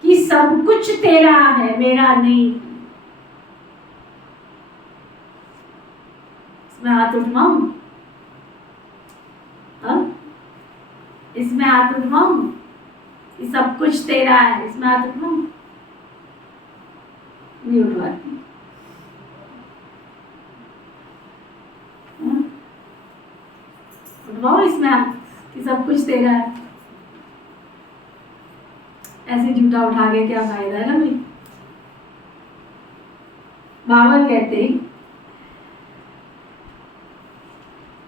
कि सब कुछ तेरा है, मेरा नहीं। इसमें हाथ उठवाऊं? इसमें हाथ उठवाऊं कि सब कुछ तेरा है? इसमें हाथ उठवाऊं? नहीं उठवाती। उठवाओ इसमें हाथ कि सब कुछ तेरा है। ऐसे झूठा उठा के क्या फायदा है ना भाई। बाबा कहते हैं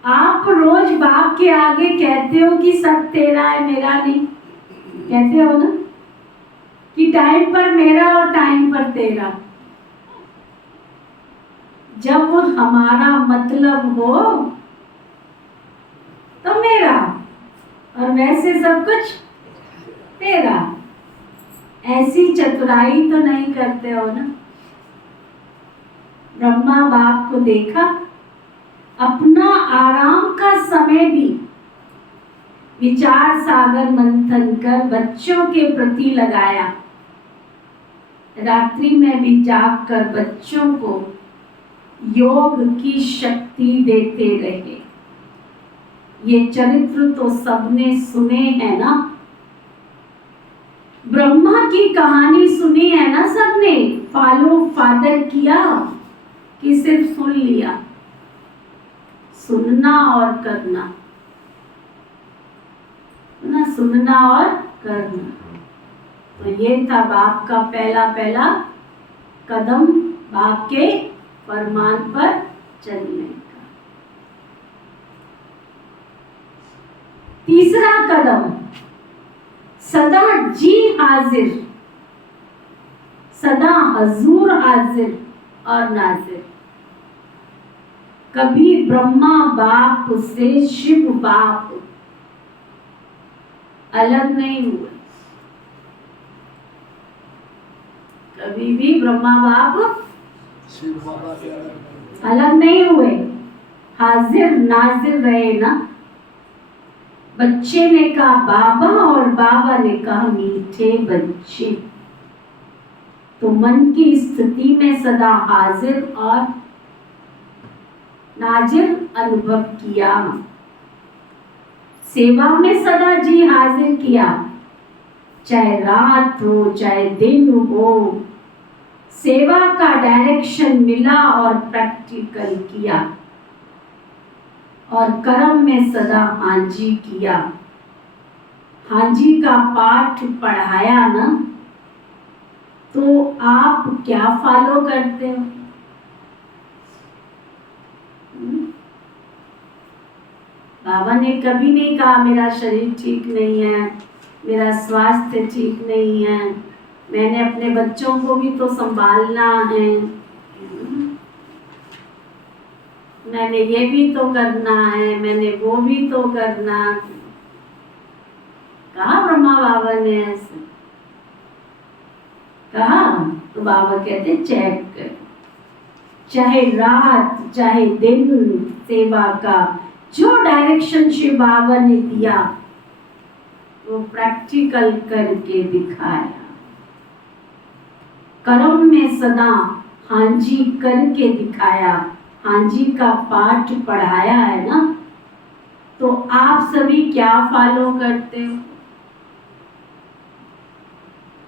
आप रोज बाप के आगे कहते हो कि सब तेरा है, मेरा नहीं। कहते हो ना कि टाइम पर मेरा और टाइम पर तेरा। जब हमारा मतलब हो तो मेरा, और वैसे सब कुछ तेरा। ऐसी चतुराई तो नहीं करते हो ना। ब्रह्मा बाप को देखा, अपना आराम का समय भी विचार सागर मंथन कर बच्चों के प्रति लगाया। रात्रि में भी जाग कर बच्चों को योग की शक्ति देते रहे। ये चरित्र तो सबने सुने हैं ना। ब्रह्मा की कहानी सुनी है ना सबने। फॉलो फादर किया कि सिर्फ सुन लिया? सुनना और करना ना, सुनना और करना। तो ये था बाप का पहला कदम, बाप के फरमान पर चलने का। तीसरा कदम, सदा जी हाजिर, सदा हजूर हाजिर और नाजिर। कभी ब्रह्मा बाप से शिव बाप अलग नहीं हुए। कभी भी ब्रह्मा बाप अलग नहीं हुए, हाजिर नाजिर रहे ना। बच्चे ने कहा बाबा और बाबा ने कहा मीठे बच्चे। तो मन की स्थिति में सदा हाजिर और नाजिर अनुभव किया। सेवा में सदा जी हाजिर किया, चाहे रात हो चाहे दिन हो, सेवा का डायरेक्शन मिला और प्रैक्टिकल किया, और कर्म में सदा हाँ जी किया। हाँ जी का पाठ पढ़ाया ना, तो आप क्या फॉलो करते हो? बाबा ने कभी नहीं कहा मेरा शरीर ठीक नहीं है, मेरा स्वास्थ्य ठीक नहीं है, मैंने अपने बच्चों को भी तो संभालना है, मैंने ये भी तो करना है, मैंने वो भी तो करना। कहा ब्रह्मा बाबा ने ऐसे कहा? तो बाबा कहते चेक कर, चाहे रात चाहे दिन, सेवा का जो डायरेक्शन शिव बाबा ने दिया वो प्रैक्टिकल करके दिखाया। कर्म में सदा हाँ जी करके दिखाया, हाँ जी का पाठ पढ़ाया है ना। तो आप सभी क्या फॉलो करते हो?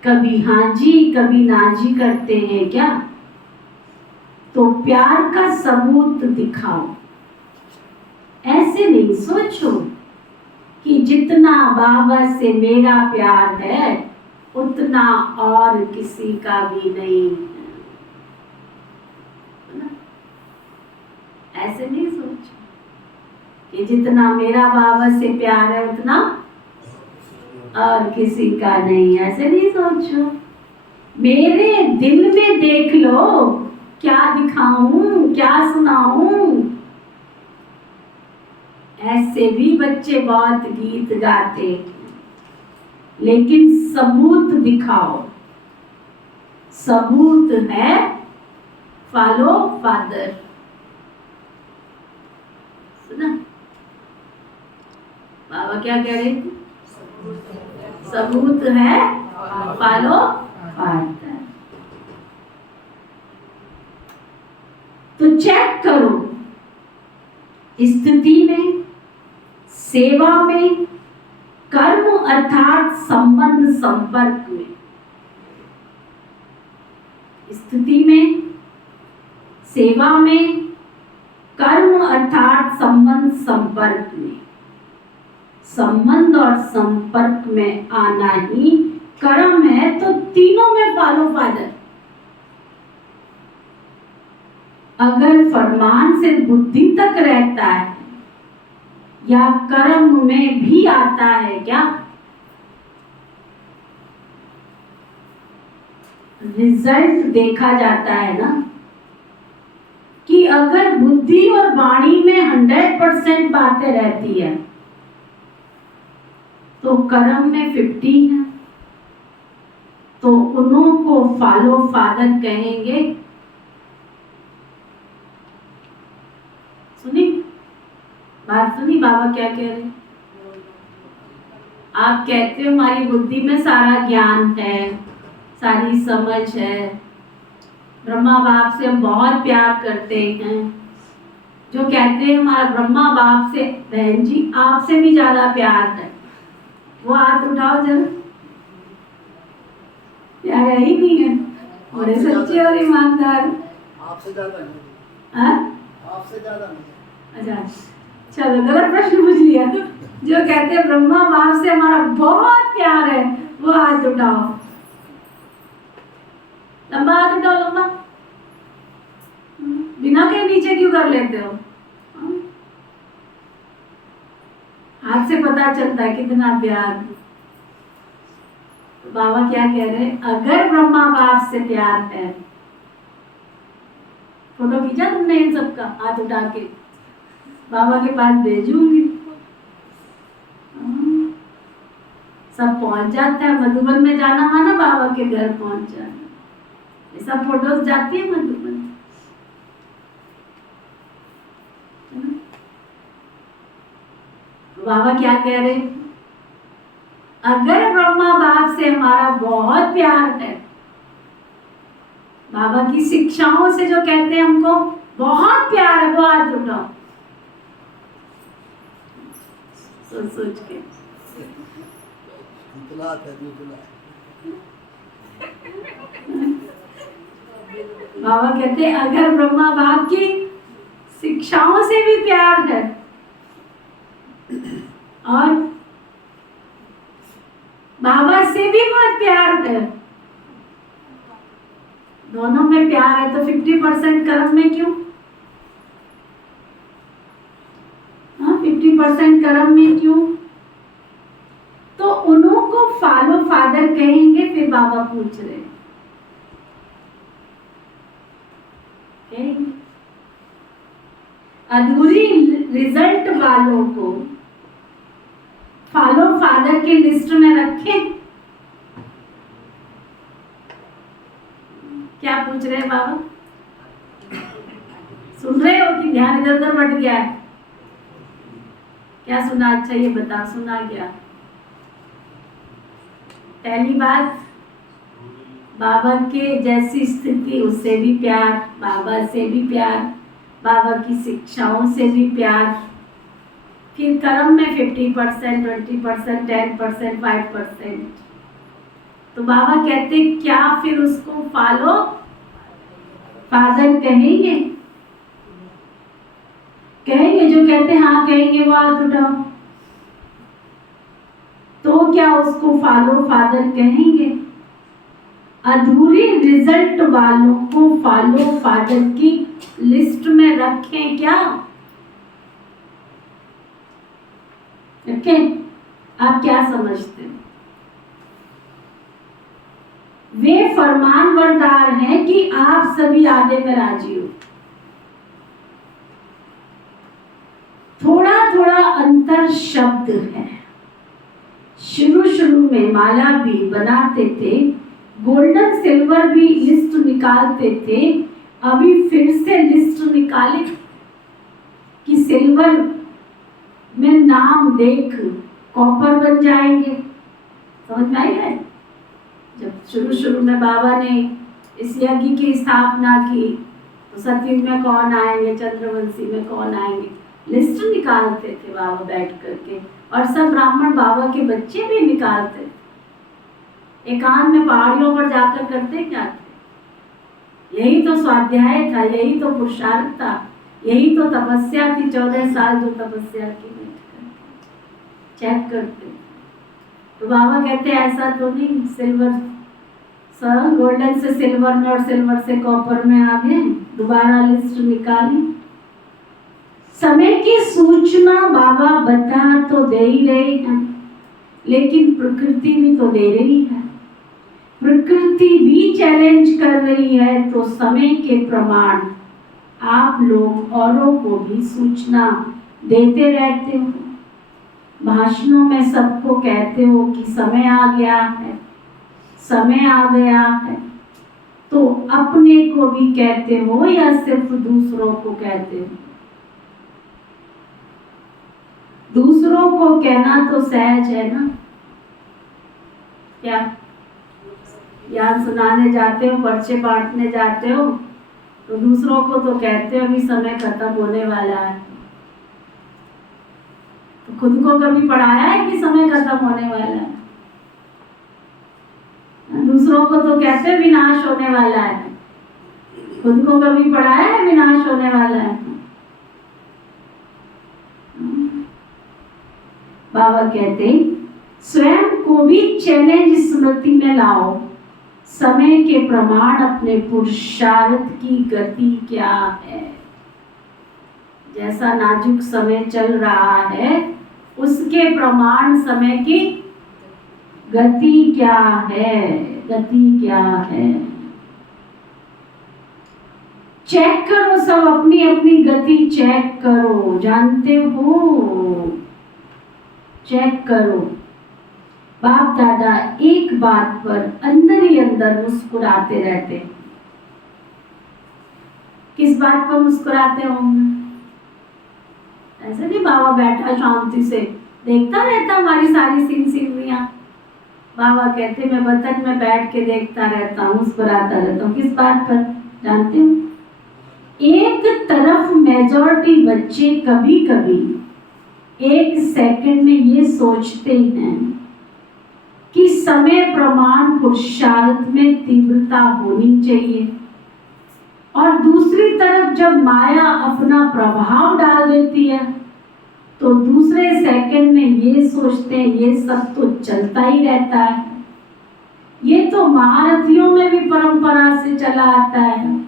कभी हाँ जी कभी ना जी करते हैं क्या? तो प्यार का सबूत दिखाओ। ऐसे नहीं सोचो कि जितना बाबा से मेरा प्यार है उतना और किसी का भी नहीं है। ऐसे नहीं सोचो कि जितना मेरा बाबा से प्यार है उतना और किसी का नहीं। ऐसे नहीं सोचो। मेरे दिल में देख लो, क्या दिखाऊं क्या सुनाऊं। ऐसे भी बच्चे बहुत गीत गाते, लेकिन सबूत दिखाओ। सबूत है फॉलो फादर। सुना बाबा क्या कह रहे थे? सबूत है फॉलो फादर। तो चेक करो, स्थिति में, सेवा में, कर्म अर्थात संबंध संपर्क में। स्थिति में, सेवा में, कर्म अर्थात संबंध संपर्क में। संबंध और संपर्क में आना ही कर्म है, तो तीनों में फॉलो फादर। अगर फरमान से बुद्धि तक रहता है या कर्म में भी आता है क्या? रिजल्ट देखा जाता है ना, कि अगर बुद्धि और वाणी में 100% बातें रहती है तो कर्म में 50 है, तो उन्हों को फॉलो फादर कहेंगे। सुनी बात? सुनी बाबा क्या कह रहे? आप कहते हो हमारी बुद्धि में सारा ज्ञान है, सारी समझ है, ब्रह्मा बाप से हम बहुत प्यार करते हैं। जो कहते हैं हमारा ब्रह्मा बाप से, बहन जी आपसे भी ज्यादा प्यार है, वो हाथ उठाओ जरा। प्यार है ही नहीं है, बड़े सच्चे और ईमानदार। आपसे ज्यादा नहीं। हाँ? आपसे ज्यादा नहीं। अच्छा चलो, गलत प्रश्न पूछ लिया। जो कहते हैं ब्रह्मा बाप से हमारा बहुत प्यार है, वो हाथ उठाओ। लंबा हाथ उठाओ, लंबा। बिना के नीचे क्यों कर लेते हो? हाथ से पता चलता है कितना प्यार। तो बाबा क्या कह रहे हैं? अगर ब्रह्मा बाप से प्यार है, फोटो खींचा तुमने इन सबका हाथ उठा के बाबा के पास भेजूंगी। सब पहुंच जाता है। मधुबन में जाना माना बाबा के घर पहुंच जाना। ये सब फोटोज जाती है मधुबन। तो बाबा क्या कह रहे? अगर ब्रह्मा बाप से हमारा बहुत प्यार है, बाबा की शिक्षाओं से जो कहते हैं हमको बहुत प्यार है, वो हाथ उठाओ सोच सोच के। दूसरा है दूसरा। बाबा कहते हैं अगर ब्रह्मा बाप की शिक्षाओं से भी प्यार है और बाबा से भी बहुत प्यार है, दोनों में प्यार है, तो 50% कर्म में क्यों? 50% कर्म में क्यों? तो उन्हों को फॉलो फादर कहेंगे। फिर बाबा पूछ रहे अधूरी रिजल्ट वालों को फॉलो फादर के लिस्ट में रखें। क्या पूछ रहे हैं बाबा? सुन रहे हो कि ध्यान इधर उधर बढ़ गया है? क्या सुना? अच्छा ये बता, सुना क्या? पहली बात, बाबा के जैसी स्थिति उससे भी प्यार, बाबा से भी प्यार, बाबा की शिक्षाओं से भी प्यार। फिर कर्म में 50%, 20%, 10%, 5%। तो बाबा कहते क्या फिर उसको फॉलो फादर कहेंगे? कहेंगे? जो कहते हाँ कहेंगे वो हाथ उठाओ। तो क्या उसको फॉलो फादर कहेंगे? अधूरी रिजल्ट वालों को फॉलो फादर की लिस्ट में रखें क्या? रखें? आप क्या समझते हो? वे फरमानबरदार हैं कि आप सभी आधे में राजी हो। थोड़ा थोड़ा अंतर शब्द है। शुरू में माला भी बनाते थे, गोल्डन सिल्वर भी लिस्ट निकालते थे। अभी फिर से लिस्ट निकाले कि सिल्वर में नाम देख कॉपर बन जाएंगे। समझ में आई है? जब शुरू में बाबा ने इस यज्ञ की स्थापना की तो सतयुग में कौन आएंगे, चंद्रवंशी में कौन आएंगे, लिस्ट निकालते थे बाबा बैठ करके। और सब ब्राह्मण बाबा के बच्चे भी निकालते थे। एकांत में पहाड़ियों पर जाकर करते क्या थे? यही तो स्वाध्याय था, यही तो पुरुषार्थ था, यही तो तपस्या थी। 14 साल जो तपस्या की चेक करते। तो बाबा कहते ऐसा तो नहीं, सिल्वर गोल्डन से सिल्वर में और सिल्वर से कॉपर में आ गए, दोबारा लिस्ट निकाली। समय की सूचना बाबा बता तो दे ही रहे हैं, लेकिन प्रकृति भी तो दे रही है। प्रकृति भी चैलेंज कर रही है, तो समय के प्रमाण आप लोग औरों को भी सूचना देते रहते हो। भाषणों में सबको कहते हो कि समय आ गया है, समय आ गया है। तो अपने को भी कहते हो या सिर्फ दूसरों को कहते हो? दूसरों को कहना तो सहज है ना? क्या ज्ञान सुनाने जाते हो, पर्चे बांटने जाते हो, तो दूसरों को तो कहते हो कि समय खत्म होने वाला है। तो खुद को कभी पढ़ाया है कि समय खत्म होने वाला है? दूसरों को तो कहते विनाश होने वाला है, खुद को कभी पढ़ाया है विनाश होने वाला है? बाबा कहते स्वयं को भी चैलेंज स्मृति में लाओ। समय के प्रमाण अपने पुरुषार्थ की गति क्या है? जैसा नाजुक समय चल रहा है उसके प्रमाण समय की गति क्या है? गति क्या है? चेक करो, सब अपनी अपनी गति चेक करो। जानते हो, चेक करो। बाप दादा एक बात पर अंदर ही अंदर मुस्कुराते रहते। किस बात पर मुस्कुराते होंगे? ऐसे नहीं बाबा बैठा शांति से देखता रहता हमारी सारी सीनरियां। बाबा कहते मैं वतन में बैठ के देखता रहता हूँ, मुस्कुराता रहता हूँ। किस बात पर? जानते हो? एक तरफ मेजॉरिटी बच्चे कभी कभी एक सेकंड में ये सोचते हैं कि समय प्रमाण पुरुषार्थ में तीव्रता होनी चाहिए, और दूसरी तरफ जब माया अपना प्रभाव डाल देती है तो दूसरे सेकंड में ये सोचते हैं ये सब तो चलता ही रहता है, ये तो महारथियों में भी परंपरा से चला आता है,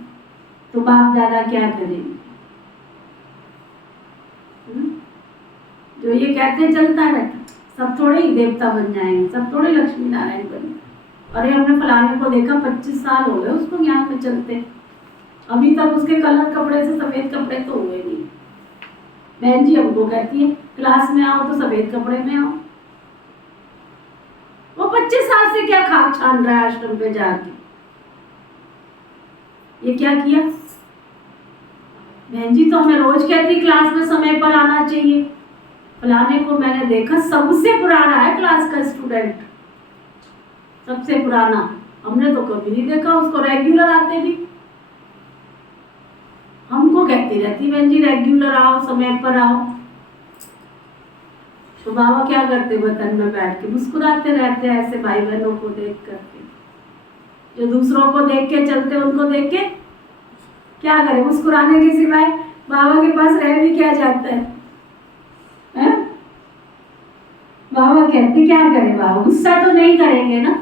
तो बाप दादा क्या करेंगे? जो ये कहते चलता रहता, सब थोड़े ही देवता बन जाएंगे, सब थोड़े लक्ष्मी नारायण बन। अरे हमने फलाने को देखा 25 साल हो गए उसको ज्ञान में चलते, अभी तक उसके कलर कपड़े से सफेद कपड़े तो हुए नहीं। बहन जी हमको कहती है क्लास में आओ तो सफेद कपड़े में आओ। वो 25 साल से क्या खाक छान रहा है आश्रम पे जाके, ये क्या किया? बहन जी तो हमें रोज कहती क्लास में समय पर आना चाहिए। फलाने को मैंने देखा सबसे पुराना है क्लास का स्टूडेंट, सबसे पुराना, हमने तो कभी नहीं देखा उसको रेगुलर आते भी। हमको कहती रहती बहन जी रेगुलर आओ, समय पर आओ। तो बाबा क्या करते बतन में बैठ के मुस्कुराते रहते हैं ऐसे भाई बहनों को देख करके, जो दूसरों को देख के चलते उनको देख के क्या करें, मुस्कुराने के सिवाय बाबा के पास रह भी क्या जाता है? बाबा कहते क्या करें? बाबा गुस्सा तो नहीं करेंगे ना,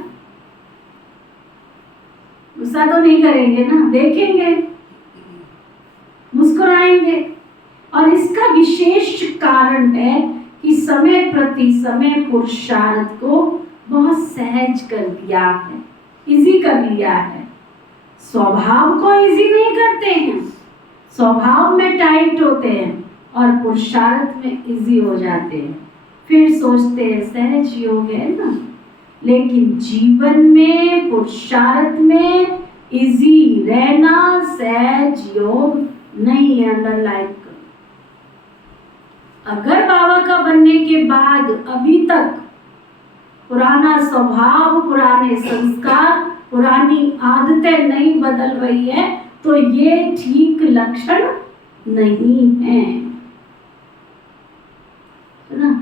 गुस्सा तो नहीं करेंगे ना, देखेंगे, मुस्कुराएंगे। और इसका विशेष कारण है कि समय प्रति समय पुरुषार्थ को बहुत सहज कर दिया है, इजी कर लिया है। स्वभाव को इजी नहीं करते हैं, स्वभाव में टाइट होते हैं और पुरुषार्थ में इजी हो जाते हैं। फिर सोचते हैं सहज योग है ना, लेकिन जीवन में पुरुषार्थ में इजी रहना सहज योग नहीं है। अंडरलाइन करो, अगर बाबा का बनने के बाद अभी तक पुराना स्वभाव, पुराने संस्कार, पुरानी आदतें नहीं बदल रही है तो ये ठीक लक्षण नहीं है ना।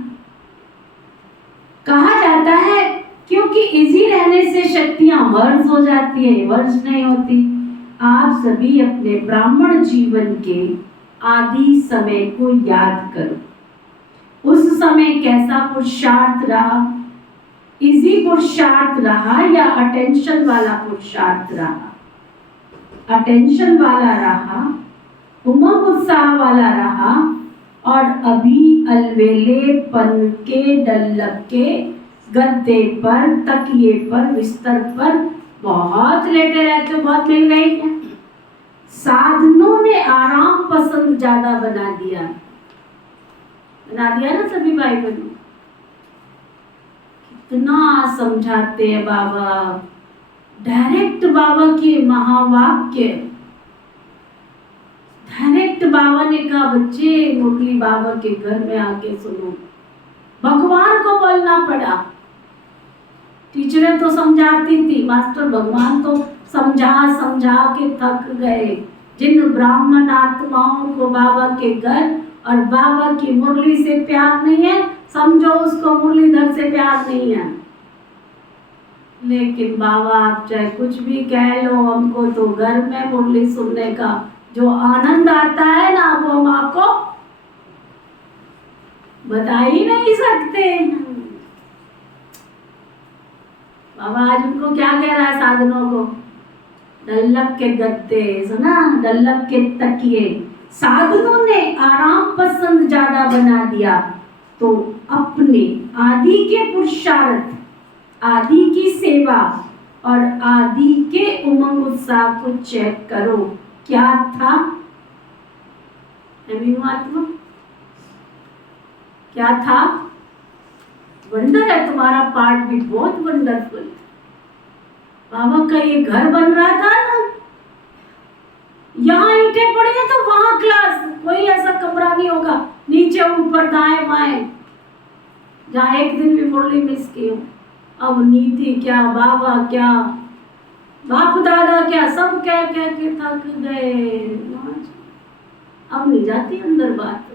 कहा जाता है क्योंकि इजी रहने से शक्तियां वर्ज हो जाती है, वर्ज नहीं होती। आप सभी अपने ब्राह्मण जीवन के आदि समय को याद करो, उस समय कैसा पुरुषार्थ रहा, इजी पुरुषार्थ रहा या अटेंशन वाला पुरुषार्थ रहा? अटेंशन वाला रहा, उमंग उत्साह वाला रहा, और अभी अलवेलेपन के डल्लक के गद्दे पर, तकिए पर, बिस्तर पर बहुत लेटे रहते हो, बहुत मिल गई है। साधनों ने आराम पसंद ज्यादा बना दिया ना सभी भाई बहनों। कितना समझाते हैं बाबा, डायरेक्ट बाबा के महावाक्य, डायरेक्ट बाबा ने कहा बच्चे मुरली बाबा के घर में आके सुनो। भगवान को बोलना पड़ा, टीचरें तो समझाती थी, मास्टर भगवान तो समझा समझा के थक गए। जिन ब्राह्मण आत्माओं को बाबा के घर और बाबा की मुरली से प्यार नहीं है, समझो उसको मुरलीधर से प्यार नहीं है। लेकिन बाबा आप चाहे कुछ भी कह लो, हमको तो घर में मुरली सुनने का जो आनंद आता है ना, वो हम आपको बता ही नहीं सकते। बाबा आज उनको क्या कह रहा है साधनों को? डल्लभ के गद्दे, सुना, डल्लभ के तकिए। साधनों ने आराम पसंद ज्यादा बना दिया, तो अपने आदि के पुरुषार्थ, आदि की सेवा और आदि के उमंग उत्साह को चेक करो, क्या था? आत्मा क्या था? वंडर है, तुम्हारा पार्ट भी बहुत वंडरफुल। बाबा का ये घर बन रहा था ना, यहाँ ईंटें पड़ी है तो वहां क्लास, कोई ऐसा कमरा नहीं होगा नीचे ऊपर दाएं बाएं जहाँ एक दिन भी मुरली मिस की हो। अब नीति क्या, बाबा क्या, बाप दादा क्या, सब कह कह के थक गए। अब नहीं जाती अंदर बात।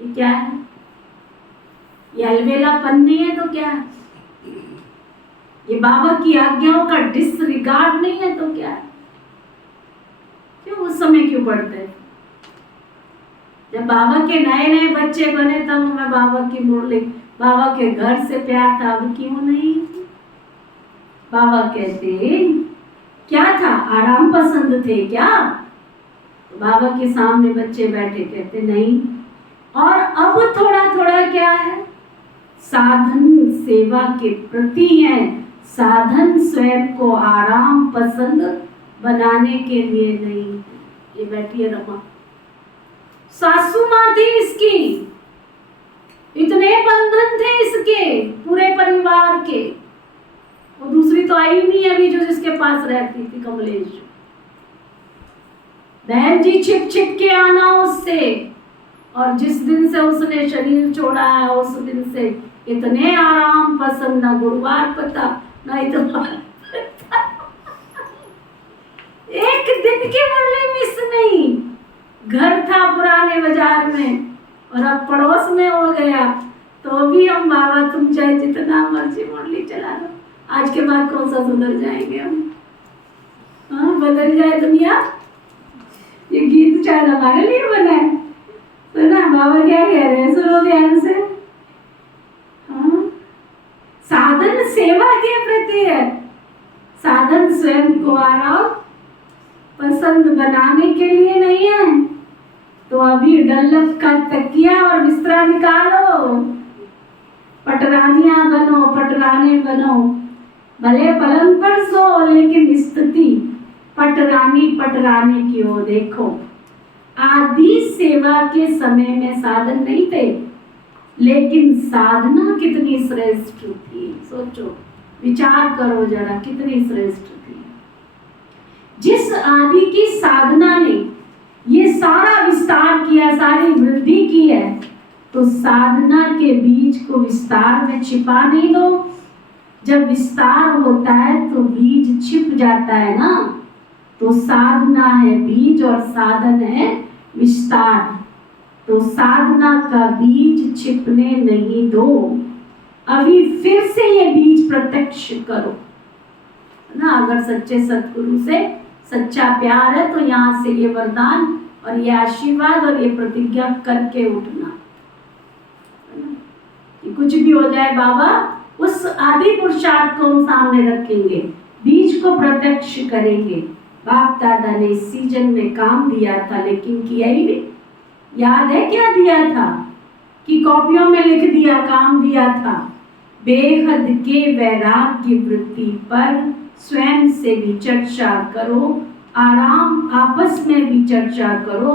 ये क्या है? ये अलवेलापन नहीं है तो क्या है? ये बाबा की आज्ञाओं का डिसरिगार्ड नहीं है तो क्या है? क्यों उस समय क्यों पढ़ते हैं? जब बाबा के नए नए बच्चे बने तब मैं बाबा की मुरली, बाबा के घर से प्यार था, अब क्यों नहीं? बाबा कहते क्या था? आराम पसंद थे क्या? बाबा के सामने बच्चे बैठे कहते नहीं। और अब थोड़ा थोड़ा क्या है? साधन सेवा के प्रति है। साधन स्वयं को आराम पसंद बनाने के लिए नहीं है। ये बैठी है रमा, सासू माँ थी इसकी, इतने बंधन थे इसके पूरे परिवार के। वो दूसरी तो आई नहीं अभी जो जिसके पास रहती थी, कमलेश। बहन जी छिप छिप के आना उससे, और जिस दिन से उसने शरीर छोड़ा है उस दिन से इतने आराम पसंद, ना गुरुवार पता ना इतवार एक दिन की मुरली मिस नहीं। घर था पुराने बाजार में और अब पड़ोस में हो गया, तो भी हम बाबा तुम चाहे जितना मर्जी मुरली चला लो, आज के बाद कौन सा सुधर जाएंगे हम? हाँ, बदल जाए दुनिया। ये गीत शायद हमारे लिए बना है, तो ना बाबा क्या कह रहे हैं, सुनो ध्यान से। हाँ? साधन सेवा के प्रति है, साधन स्वयं को आराम पसंद बनाने के लिए नहीं है। तो अभी डल्लफ का तकिया और बिस्तरा निकालो, पटरानियां बनो, पटराने बनो। भले पलंग पर सो लेकिन स्थिति पटरानी पटराने की ओर देखो। आदि सेवा के समय में साधन नहीं थे, लेकिन साधना कितनी श्रेष्ठ थी। सोचो, विचार करो जरा, कितनी श्रेष्ठ थी। जिस आदि की साधना ने ये सारा विस्तार किया, सारी वृद्धि की है, तो साधना के बीज को विस्तार में छिपा नहीं दो। जब विस्तार होता है तो बीज छिप जाता है ना। तो साधना है बीज और साधन है विस्तार। तो साधना का बीज छिपने नहीं दो, अभी फिर से ये बीज प्रत्यक्ष करो ना। अगर सच्चे सतगुरु से सच्चा प्यार है तो यहाँ से ये वरदान और ये आशीर्वाद और ये प्रतिज्ञा करके उठना कि कुछ भी हो जाए बाबा उस आदि पुरुषार्थ को हम सामने रखेंगे, बीज को प्रत्यक्ष करेंगे। बाप दादा ने इस सीजन में काम दिया था लेकिन किया ही नहीं। याद है क्या दिया था? कि कॉपियों में लिख दिया, काम दिया था। बेहद के वैराग्य वृत्ति पर स्वयं से भी चर्चा करो, आराम आपस में भी चर्चा करो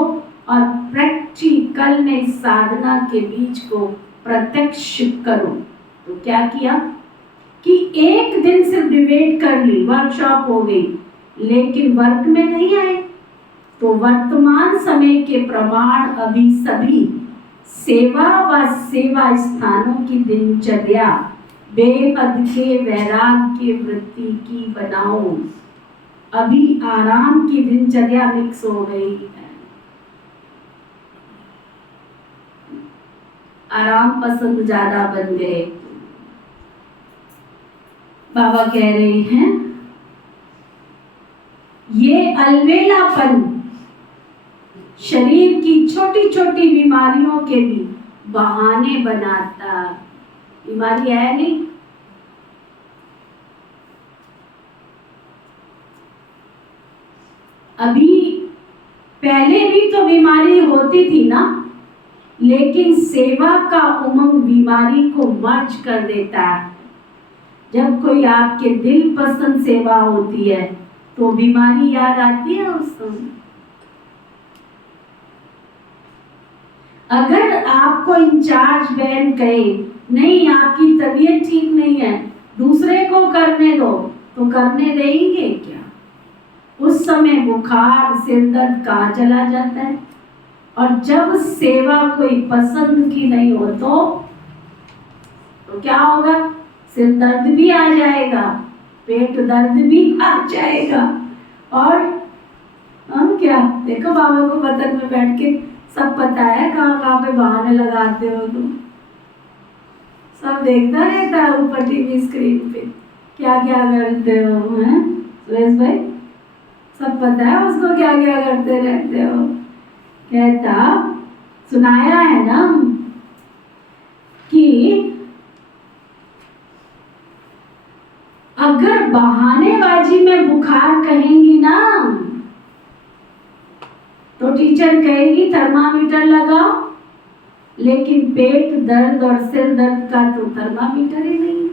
और प्रैक्टिकल में साधना के बीज को प्रत्यक्ष करो। तो क्या किया कि एक दिन सिर्फ डिबेट कर ली, वर्कशॉप हो गई, लेकिन वर्क में नहीं आए। तो वर्तमान समय के प्रमाण अभी सभी सेवा व सेवा स्थानों की दिनचर्या बेहद के वैराग्य वृत्ति की बनाओ। अभी आराम की दिनचर्या मिक्स हो गई है, आराम पसंद ज्यादा बन गए। बाबा कह रहे हैं ये अलवेलापन शरीर की छोटी छोटी बीमारियों के भी बहाने बनाता। बीमारी है नहीं, अभी पहले भी तो बीमारी होती थी ना, लेकिन सेवा का उमंग बीमारी को मर्ज कर देता है। जब कोई आपके दिल पसंद सेवा होती है तो बीमारी याद आती है उस समय। अगर आपको इंचार्ज बहन कहे नहीं आपकी तबीयत ठीक नहीं है, दूसरे को करने दो, तो करने देंगे क्या? उस समय बुखार सिर दर्द कहाँ चला जाता है। और जब सेवा कोई पसंद की नहीं हो तो क्या होगा? सिर दर्द भी आ जाएगा, पेट दर्द भी आ जाएगा और हम क्या देखो बाबा को बतन में बैठ के सब पता है कहाँ कहाँ पे बहाने लगाते हो तुम, सब देखता रहता है ऊपर टीवी स्क्रीन पे क्या क्या करते हो, हैं सुरेश भाई? सब पता है उसको क्या क्या करते रहते हो। कहता सुनाया है ना कि अगर बहानेबाजी में बुखार कहेंगी ना तो टीचर कहेगी थर्मामीटर लगाओ, लेकिन पेट दर्द और सिर दर्द का तो थर्मामीटर ही नहीं।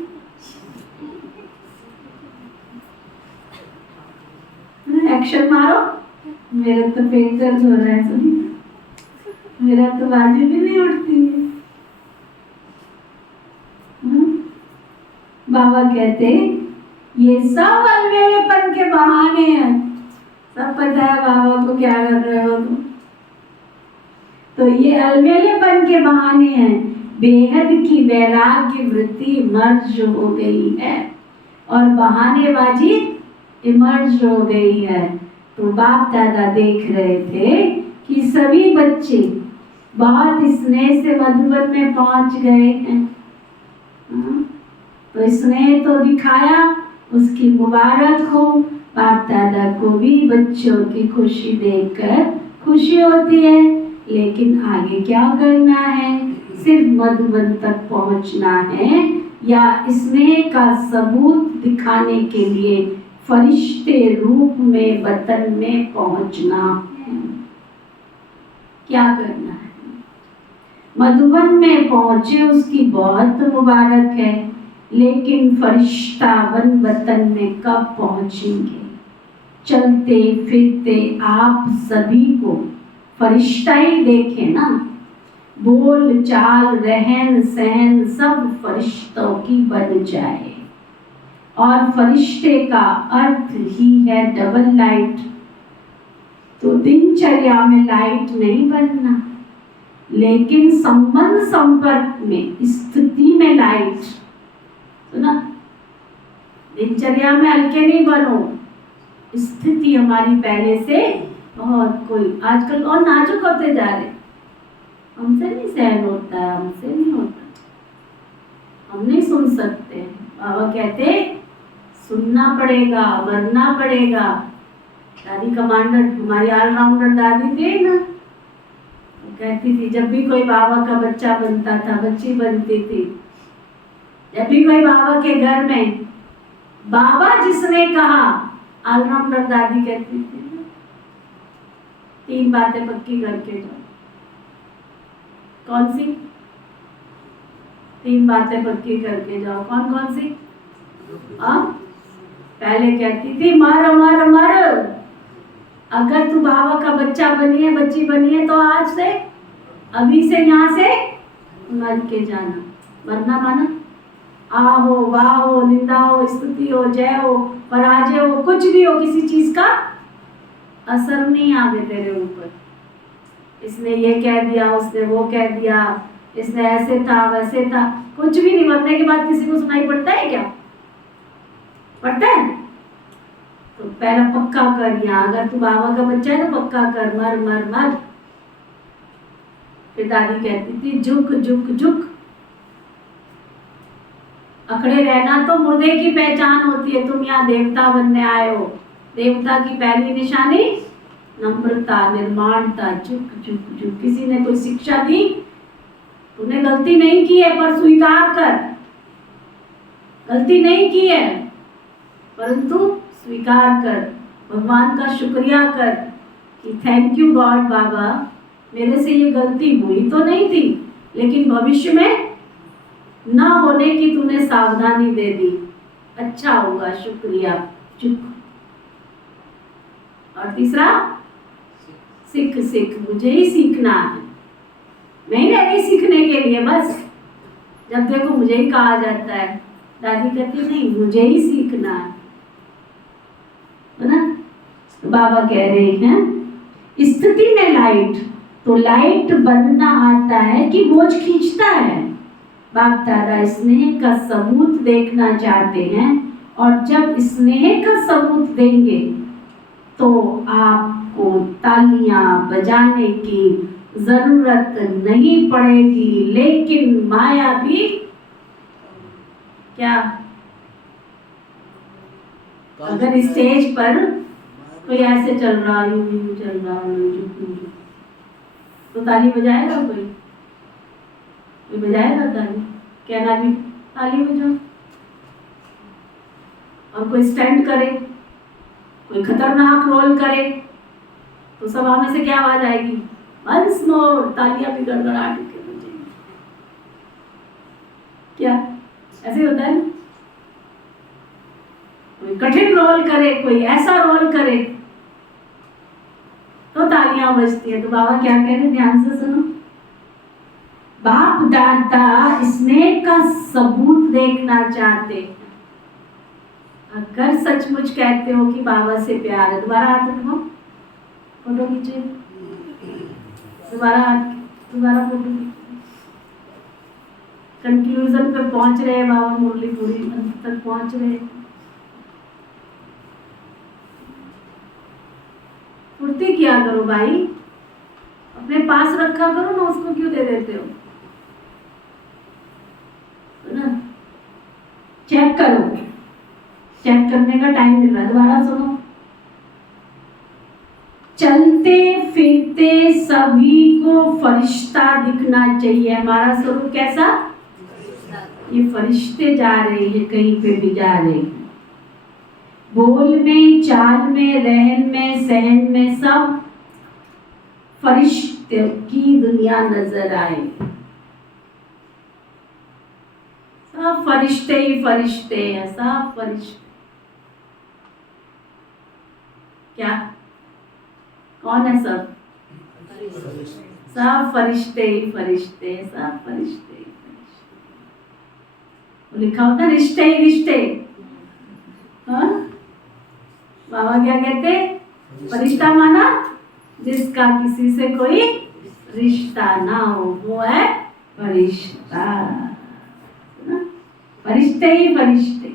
एक्शन मारो, मेरा तो पेट दर्द हो रहा है, सुनिए मेरा तो बाजू भी नहीं उठती है। बाबा कहते ये सब अलवेलेपन के बहाने हैं, सब पता है बाबा को क्या कर रहे हो तुम। तो ये अलवेलेपन के बहाने हैं, बेहद की वैराग्य वृत्ति मर्ज हो गई है और बहानेबाजी इमर्ज हो गई है। तो बाप दादा देख रहे थे कि सभी बच्चे बहुत स्नेह से मधुबन में पहुंच गए हैं। तो स्नेह तो दिखाया, उसकी मुबारक हो। बाप दादा को भी बच्चों की खुशी देखकर खुशी होती है, लेकिन आगे क्या करना है? सिर्फ मधुबन तक पहुंचना है या स्नेह का सबूत दिखाने के लिए फरिश्ते रूप में वतन में पहुंचना है? क्या करना है? मधुबन में पहुंचे उसकी बहुत मुबारक है, लेकिन फरिश्ता वतन में कब पहुंचेंगे? चलते फिरते आप सभी को फरिश्ता ही देखे ना, बोल चाल रहन सहन सब फरिश्तों की बन जाए। और फरिश्ते का अर्थ ही है डबल लाइट। तो दिनचर्या में लाइट नहीं बनना, लेकिन संबंध संपर्क में स्थिति में लाइट। सुना, दिनचर्या में हल्के नहीं बनो, स्थिति हमारी पहले से बहुत कोई आजकल और नाजुक होते जा रहे, हमसे नहीं सहन होता है, हमसे नहीं होता, हम नहीं सुन सकते। बाबा कहते सुनना पड़ेगा, मरना पड़ेगा। दादी कमांडर हमारी ऑलराउंडर दादी थी ना, वो कहती थी जब भी कोई बाबा का बच्चा बनता था, बच्ची बनती थी, जब भी कोई बाबा के घर में बाबा जिसने कहा, ऑलराउंडर दादी कहती थी 3 बातें पक्की करके जाओ। कौन सी 3 बातें पक्की करके जाओ? कौन कौन सी? पहले कहती थी मर मर मर, अगर तू बाबा का बच्चा बनी है, बच्ची बनी है, तो आज से अभी से यहाँ से मर के जाना। मरना माना आ हो, वाह हो, निंदा हो, स्तुति हो, जय हो, पराजय हो, कुछ भी हो, किसी चीज का असर नहीं आवे तेरे ऊपर। इसने ये कह दिया, उसने वो कह दिया, इसने ऐसे था वैसे था, कुछ भी नहीं। मरने के बाद किसी को सुनाई पड़ता है क्या? पड़ता है? तो पहला पक्का कर, यहाँ अगर तू बाबा का बच्चा है तो पक्का कर, मर मर मर। फिर दादी कहती थी झुक झुक झुक, अकड़े रहना तो मुर्दे की पहचान होती है। तुम यहाँ देवता बनने आए हो, देवता की पहली निशानी नम्रता, निर्माणता, झुक झुक झुक। किसी ने कोई शिक्षा दी, तूने गलती नहीं की है पर स्वीकार कर, गलती नहीं की है परंतु स्वीकार कर, भगवान का शुक्रिया कर कि थैंक यू गॉड बाबा, मेरे से ये गलती हुई तो नहीं थी, लेकिन भविष्य में ना होने की तूने सावधानी दे दी, अच्छा होगा, शुक्रिया, चुप। और तीसरा सीख सीख, मुझे ही सीखना है, मैं ही रह गई सीखने के लिए, बस जब देखो मुझे ही कहा जाता है। दादी कहती नहीं, मुझे ही सीखना है ना। बाबा कह रहे हैं स्थिति में लाइट, तो लाइट बनना आता है कि बोझ खींचता है। बाप दादा स्नेह का सबूत देखना चाहते हैं, और जब स्नेह का सबूत देंगे तो आप आपको तालियां बजाने की जरूरत नहीं पड़ेगी, लेकिन माया भी क्या, अगर स्टेज पर कोई ऐसे चल रहा है, यूं चल रहा है, तो ताली बजाएगा कोई? कोई बजाएगा ताली? कहना भी ताली बजाओ। और कोई स्टंट करे, कोई खतरनाक रोल करे, तो सभा में से क्या आवाज आएगी? वंस मोर, तालियां भी गड़गड़ाहट के बजेंगी। क्या ऐसे होता है? कोई कठिन रोल करे, कोई ऐसा रोल करे, तो तालियां बजती है। तो बाबा क्या कह रहे, ध्यान से सुनो। बाप दादा स्नेह का सबूत देखना चाहते हैं। अगर सचमुच कहते हो कि बाबा से प्यार है, दोबारा हाथ उठाओ, फोटो खींचे, दोबारा फोटो खींचे। कंक्लूजन पे पहुंच रहे हैं बाबा, मुरली पूरी अंत तक पहुंच रहे हैं। फुर्ती किया करो भाई, अपने पास रखा करो ना, उसको क्यों दे देते हो? ना, चेक करो, चेक करने का टाइम मिल रहा है। दोबारा सुनो। चलते फिरते सभी को फरिश्ता दिखना चाहिए। हमारा स्वरूप कैसा? ये फरिश्ते जा रहे हैं, कहीं पे भी जा रहे हैं, बोल में, चाल में, रहन में, सहन में, सब फरिश्ते की दुनिया नजर आए। सब फरिश्ते ही फरिश्ते हैं, सब फरिश्ते। क्या? कौन है सब? सब फरिश्ते ही फरिश्ते, सब फरिश्ते ही फरिश्ते। लिखा होता रिश्ते ही रिश्ते। हाँ, बाबा क्या कहते? फरिश्ता माना जिसका किसी से कोई रिश्ता ना हो, वो है फरिश्ता। फरिश्ते ही फरिश्ते।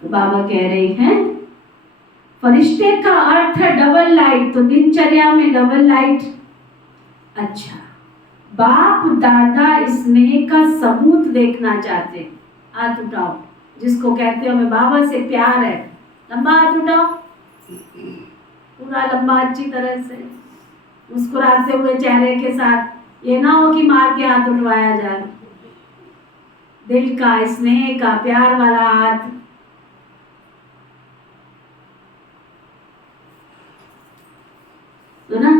तो बाबा कह रहे हैं फरिश्ते का अर्थ है डबल लाइट। तो दिनचर्या में डबल लाइट। अच्छा, बाप दादा स्नेह का सबूत देखना चाहते। हाथ उठाओ जिसको कहते हो हमें बाबा से प्यार है। लंबा हाथ उठाओ, पूरा लंबा, अच्छी तरह से मुस्कुराते हुए चेहरे के साथ। ये ना हो कि मार के हाथ उठवाया जाए। दिल का, स्नेह का, प्यार वाला हाथ। तो ना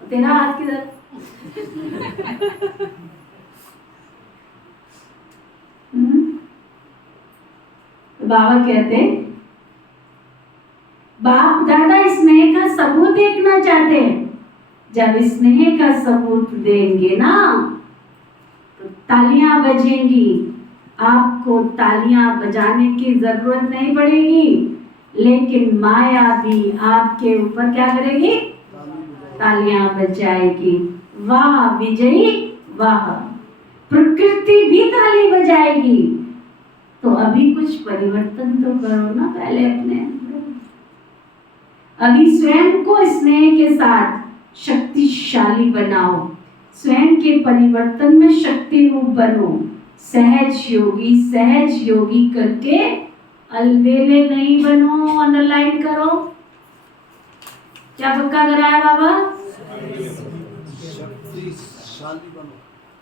तेरा हाथ किधर? बाबा कहते बाप दादा स्नेह का सबूत देखना चाहते हैं। जब स्नेह का सबूत देंगे ना तो तालियां बजेंगी। आपको तालियां बजाने की जरूरत नहीं पड़ेगी, लेकिन माया भी आपके ऊपर क्या करेगी? तालियां बजाएगी। वाह विजयी वाह। प्रकृति भी ताली बजाएगी। तो अभी कुछ परिवर्तन तो करो ना पहले अपने अंदर। अभी स्वयं को स्नेह के साथ शक्तिशाली बनाओ। स्वयं के परिवर्तन में शक्ति रूप बनो। सहज योगी करके अलबेले नहीं बनो। अंडरलाइन करो। क्या पक्का कराया बाबा?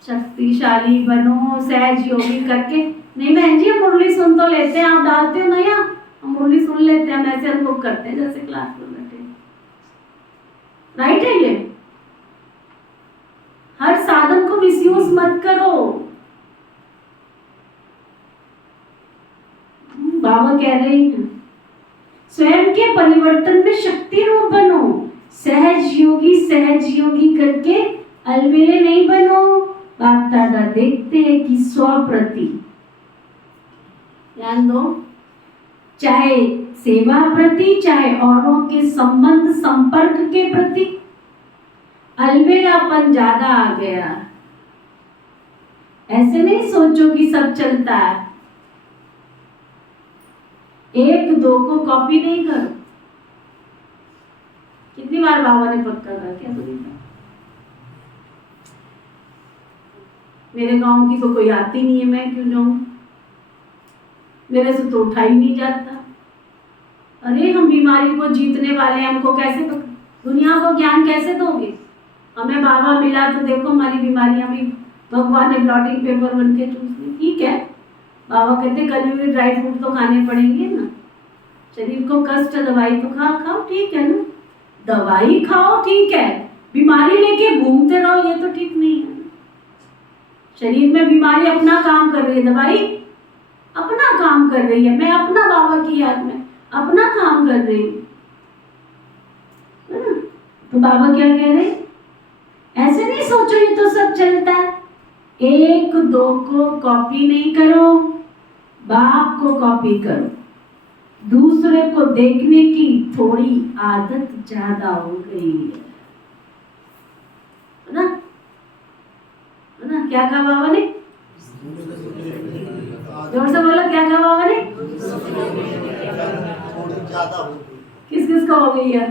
शक्तिशाली बनो, सहज योगी करके। नहीं बहन जी, हम मुरली सुन तो लेते हैं, आप डालते हो ना यहाँ, हम मुरली सुन लेते हैं, हम ऐसे अनुभव करते हैं जैसे क्लास में बैठे। राइट है ये? हर साधन को मिसयूज मत करो। बाबा कह रहे हैं स्वयं के परिवर्तन में शक्ति रूप बनो। सहज योगी करके अलबेले नहीं बनो। बाप दादा देखते हैं कि स्वप्रति ध्यान दो, चाहे सेवा प्रति, चाहे औरों के संबंध संपर्क के प्रति। अलबेलापन ज्यादा आ गया। ऐसे नहीं सोचो कि सब चलता है। एक दो को कॉपी नहीं करो। बार बाबा ने पक्का कहा, क्या दूरी बार? मेरे गांव की तो कोई आती नहीं है, मैं क्यों जाऊं? मेरे से तो उठा ही नहीं जाता। अरे हम बीमारी को जीतने वाले हैं, हमको कैसे तो दुनिया को ज्ञान कैसे दोगे? हमें बाबा मिला तो देखो हमारी बीमारियां भी भगवान ने ब्लॉटिंग पेपर बन के चूस ली। ठीक है, बाबा कहते कभी भी ड्राई फ्रूट तो खाने पड़ेंगे ना, शरीर को कष्ट, दवाई तो खाओ, ठीक है ना, दवाई खाओ ठीक है, बीमारी लेके घूमते रहो ये तो ठीक नहीं है। शरीर में बीमारी अपना काम कर रही है, दवाई अपना काम कर रही है, मैं अपना बाबा की याद में अपना काम कर रही हूँ। तो बाबा क्या कह रहे, ऐसे नहीं सोचो ये तो सब चलता है। एक दो को कॉपी नहीं करो, बाप को कॉपी करो। दूसरे को देखने की थोड़ी आदत ज्यादा हो गई है ना? क्या कहा बाबा ने? जोर से बोलो, क्या कहा बाबा ने? ज्यादा हो गई। किस किस को हो गई है?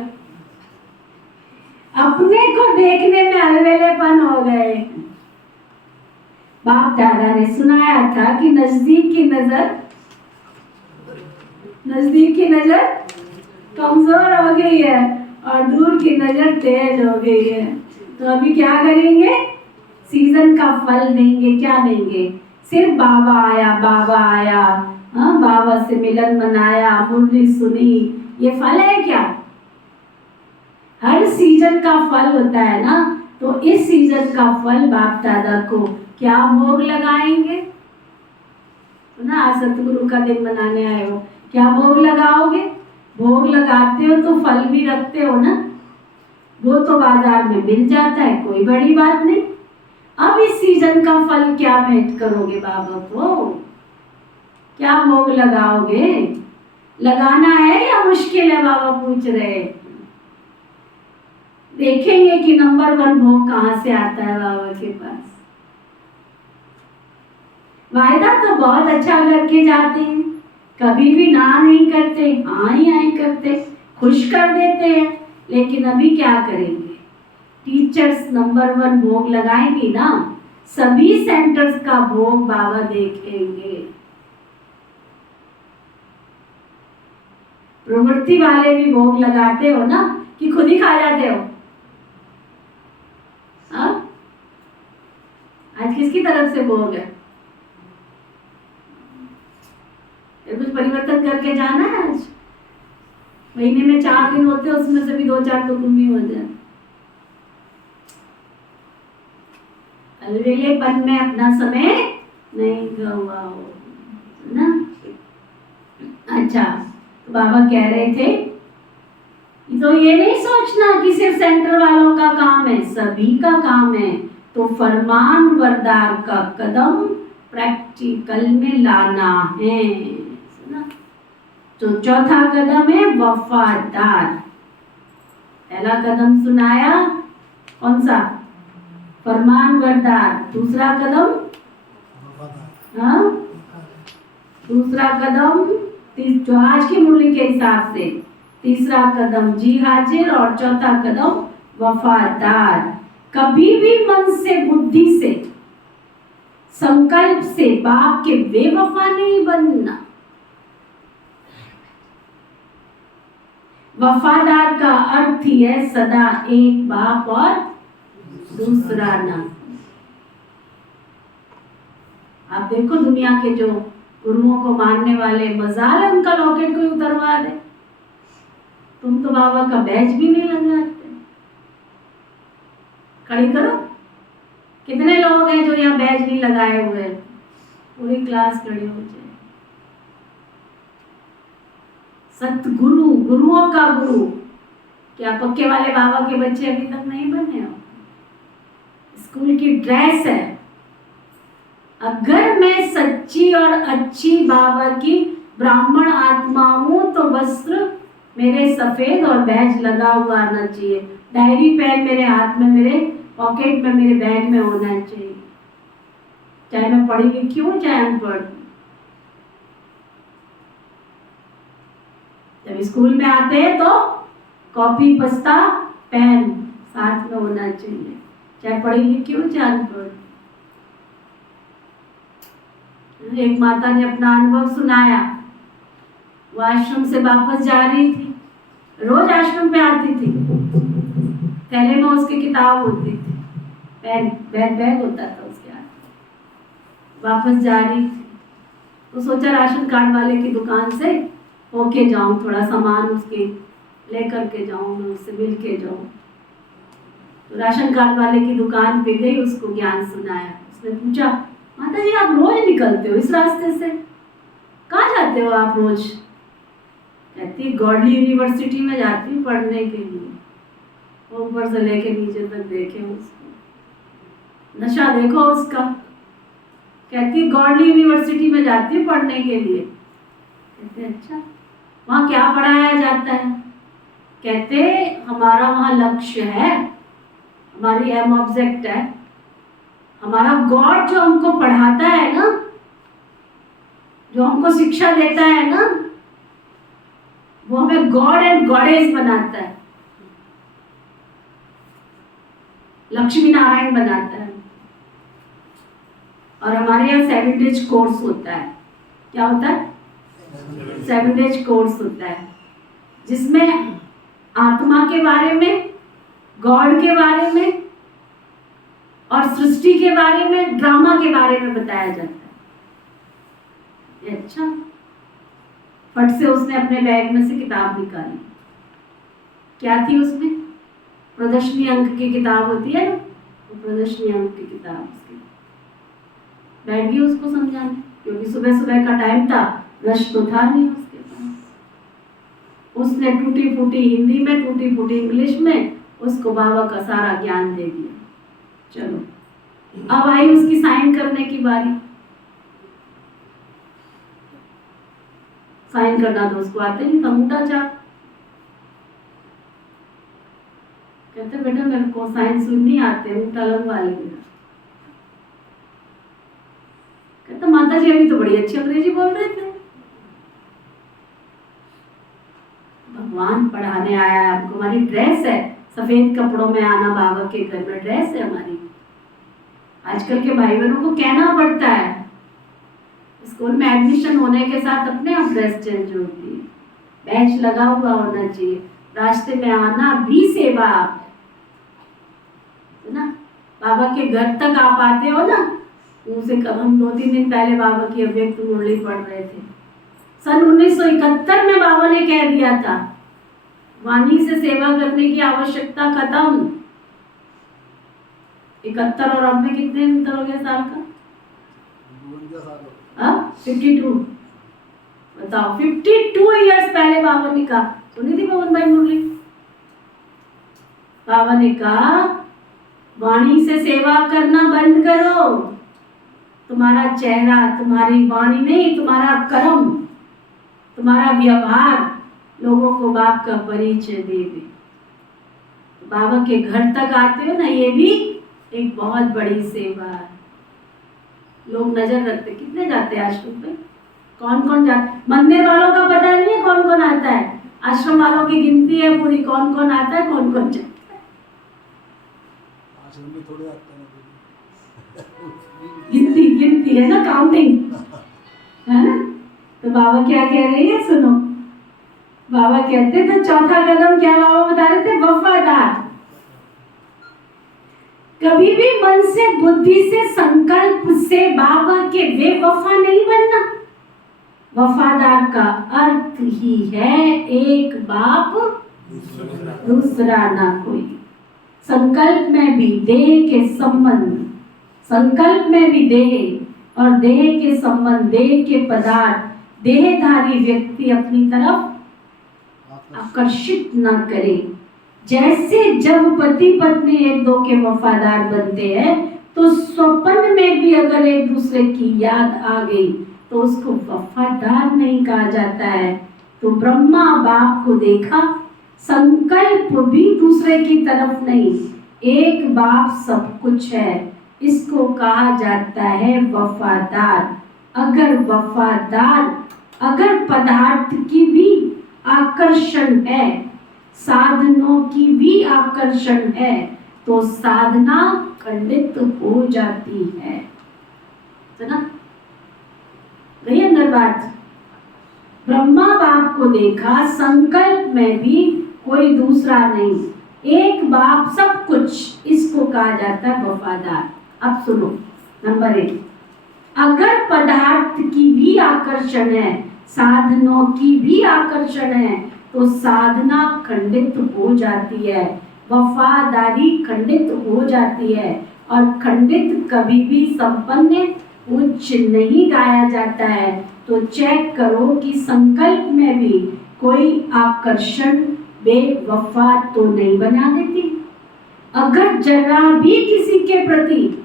अपने को देखने में अलवेलेपन हो गए। बाप दादा ने सुनाया था कि नजदीक की नजर कमजोर हो गई है और दूर की नजर तेज हो गई है। तो अभी क्या करेंगे? सीजन का फल देंगे। क्या देंगे? सिर्फ बाबा आया, हाँ, बाबा से मिलन मनाया, मुरली सुनी, ये फल है क्या? हर सीजन का फल होता है ना। तो इस सीजन का फल बाप दादा को क्या भोग लगाएंगे ना? आज सतगुरु का दिन मनाने आए हो, क्या भोग लगाओगे? भोग लगाते हो तो फल भी रखते हो ना, वो तो बाजार में मिल जाता है, कोई बड़ी बात नहीं। अब इस सीजन का फल क्या भेंट करोगे बाबा को? क्या भोग लगाओगे? लगाना है या मुश्किल है? बाबा पूछ रहे। देखेंगे कि नंबर 1 भोग कहां से आता है बाबा के पास। वायदा तो बहुत अच्छा करके जाते हैं, कभी भी ना नहीं करते, हाँ ही करते, खुश कर देते हैं। लेकिन अभी क्या करेंगे? टीचर्स नंबर 1 भोग लगाएंगी ना, सभी सेंटर्स का भोग बाबा देखेंगे। प्रवृत्ति वाले भी भोग लगाते हो ना कि खुद ही खा जाते हो? हाँ? आज किसकी तरफ से भोग है? कुछ परिवर्तन करके जाना है। आज महीने में 4 दिन होते हैं, उसमें से भी 2-4 तो तुम ही हो जाए। अलवेलेपन में अपना समय नहीं गवाओ ना। अच्छा, तो बाबा कह रहे थे तो ये नहीं सोचना कि सिर्फ सेंटर वालों का काम है, सभी का काम है। तो फरमान बरदार का कदम प्रैक्टिकल में लाना है। तो चौथा कदम है वफादार। पहला कदम सुनाया, कौन सा? फरमान बरदार। दूसरा कदम, हाँ, दूसरा कदम जो आज की मूल्य के हिसाब से तीसरा कदम जी हाजिर और चौथा कदम वफादार। कभी भी मन से, बुद्धि से, संकल्प से बाप के बेवफा नहीं बनना। वफादार का अर्थ ही है सदा एक बाप और दूसरा ना। आप देखो दुनिया के जो गुरुओं को मानने वाले, मजाल है उनका लॉकेट कोई उतरवा दे। तुम तो बाबा का बैच भी नहीं लगाते। खड़ी करो, कितने लोग हैं जो यहाँ बैच नहीं लगाए हुए? पूरी क्लास खड़ी हो जाए। सतगुरु, गुरुओं का गुरु। क्या पक्के वाले बाबा के बच्चे अभी तक नहीं बने हो? स्कूल की ड्रेस है। अगर मैं सच्ची और अच्छी बाबा की ब्राह्मण आत्मा हूं तो वस्त्र मेरे सफेद और बैज लगा हुआ आना चाहिए। डायरी पेन मेरे हाथ में, मेरे पॉकेट में, मेरे बैग में होना चाहिए। चाहे मैं पढ़ी लिखी हूं चाहे अनपढ़। जब स्कूल में आते हैं तो कॉपी, बस्ता पेन साथ में होना चाहिए, चाहे पढ़ी लिखी हो चाहे अनपढ़। एक माता ने अपना अनुभव सुनाया। वो आश्रम से वापस जा रही थी, रोज आश्रम पे आती थी, थैले में उसकी किताब होती थी, बैग होता था उसके हाथ। वापस जा रही थी तो सोचा राशन कार्ड वाले की दुकान से होके जाऊं, थोड़ा सामान उसके लेकर के जाऊं, मैं उससे मिल के जाऊं। तो राशन कार्ड वाले की दुकान पे गई, उसको ज्ञान सुनाया। उसने पूछा, माता जी आप रोज निकलते हो इस रास्ते से, कहाँ जाते हो आप रोज? कहती गॉडली यूनिवर्सिटी में जाती हूँ पढ़ने के लिए। ऊपर से लेके नीचे तक देखे उसको, नशा देखो उसका। कहती गॉडली यूनिवर्सिटी में जाती हूँ पढ़ने के लिए। कहते अच्छा, वहाँ क्या पढ़ाया जाता है? कहते हमारा वहाँ लक्ष्य है, हमारी एम ऑब्जेक्ट है, हमारा गॉड जो हमको पढ़ाता है ना, जो हमको शिक्षा देता है ना, वो हमें गॉड एंड गॉडेस बनाता है, लक्ष्मी नारायण बनाता है। और हमारे यहाँ 7 डेज कोर्स होता है। क्या होता है? 7 डेज कोर्स होता है, जिसमें आत्मा के बारे में, गॉड के बारे में और सृष्टि के बारे में, ड्रामा के बारे में बताया जाता है। अच्छा, फट से उसने अपने बैग में से किताब निकाली। क्या थी उसमें? प्रदर्शनी अंक की किताब होती है ना, वो प्रदर्शनी अंक की किताब उसकी। बैठ गई उसको समझाने, क्योंकि सुबह सुबह का टाइम था, रश तो था नहीं उसके पास। उसने टूटी फूटी हिंदी में, टूटी फूटी इंग्लिश में उसको बाबा का सारा ज्ञान दे दिया। चलो, अब आई उसकी साइन करने की बारी। साइन करना तो उसको आते नहीं था, मोटा चाप। कहते बेटा मेरे को साइन सुननी आते, मोटा लगवा ले मेरा। कहता माता जी अभी तो बड़ी अच्छी अंग्रेजी बोल रहे थे। भगवान पढ़ाने आया है आपको, हमारी ड्रेस है सफेद कपड़ों में आना, बाबा के घर में ड्रेस है हमारी। आजकल के भाई बहनों को कहना पड़ता है, स्कूल में एडमिशन होने के साथ अपने आप ड्रेस चेंज होती है, बैच लगा हुआ होना चाहिए, रास्ते में आना भी सेवा है ना। बाबा के घर तक आप आते हो ना, उनसे हम 2-3 दिन पहले बाबा की अव्यक्त मुरली पढ़ रहे थे। सन 1971 में बाबा ने कह दिया था, वाणी से सेवा करने की आवश्यकता खत्म। 71 और अब में कितने अंतर हो गया साल का? 52। बताओ, 52 इयर्स पहले बाबा ने कहा। सुनी थी पवन भाई मुरली? बाबा ने कहा वाणी से सेवा करना बंद करो, तुम्हारा चेहरा, तुम्हारी वाणी नहीं, तुम्हारा कर्म, तुम्हारा व्यवहार लोगों को बाप का परिचय देवे। बाबा के घर तक आते हो ना, ये भी एक बहुत बड़ी सेवा है। लोग नजर रखते, कितने जाते हैं आश्रम पे, कौन कौन जाते? मंदिर वालों का पता नहीं है कौन कौन आता है, आश्रम वालों की गिनती है पूरी, कौन कौन आता है, कौन कौन जाता है। आश्रम में थोड़े आते हैं गिनती है ना, काउंटिंग है ना। तो बाबा क्या कह रही है सुनो। बाबा कहते थे चौथा कदम क्या बाबा बता रहे थे? वफादार। कभी भी मन से, बुद्धि से, संकल्प से बाबा के बेवफा नहीं बनना। वफादार का अर्थ ही है एक बाप दूसरा ना कोई। संकल्प में भी देह के संबंध, संकल्प में भी देह और देह के संबंध, देह के पदार्थ, देहधारी व्यक्ति अपनी तरफ आकर्षित न करे। जैसे जब पति पत्नी एक दो के वफादार बनते हैं, तो स्वप्न में भी अगर एक दूसरे की याद आ गई तो उसको वफादार नहीं कहा जाता है। तो ब्रह्मा बाप को देखा, संकल्प भी दूसरे की तरफ नहीं, एक बाप सब कुछ है, इसको कहा जाता है वफादार। अगर वफादार, अगर पदार्थ की भी आकर्षण है साधनों की भी आकर्षण है तो साधना खंडित हो जाती है। ना गई अंदर बात। ब्रह्मा बाप को देखा, संकल्प में भी कोई दूसरा नहीं, एक बाप सब कुछ, इसको कहा जाता है वफादार। अब सुनो, नंबर 1, अगर पदार्थ की भी आकर्षण है, साधनों की भी आकर्षण है तो साधना खंडित हो जाती है, वफादारी खंडित हो जाती है। और खंडित कभी भी संपन्न उच्च नहीं गाया जाता है। तो चेक करो कि संकल्प में भी कोई आकर्षण बेवफा तो नहीं बना देती। अगर जरा भी किसी के प्रति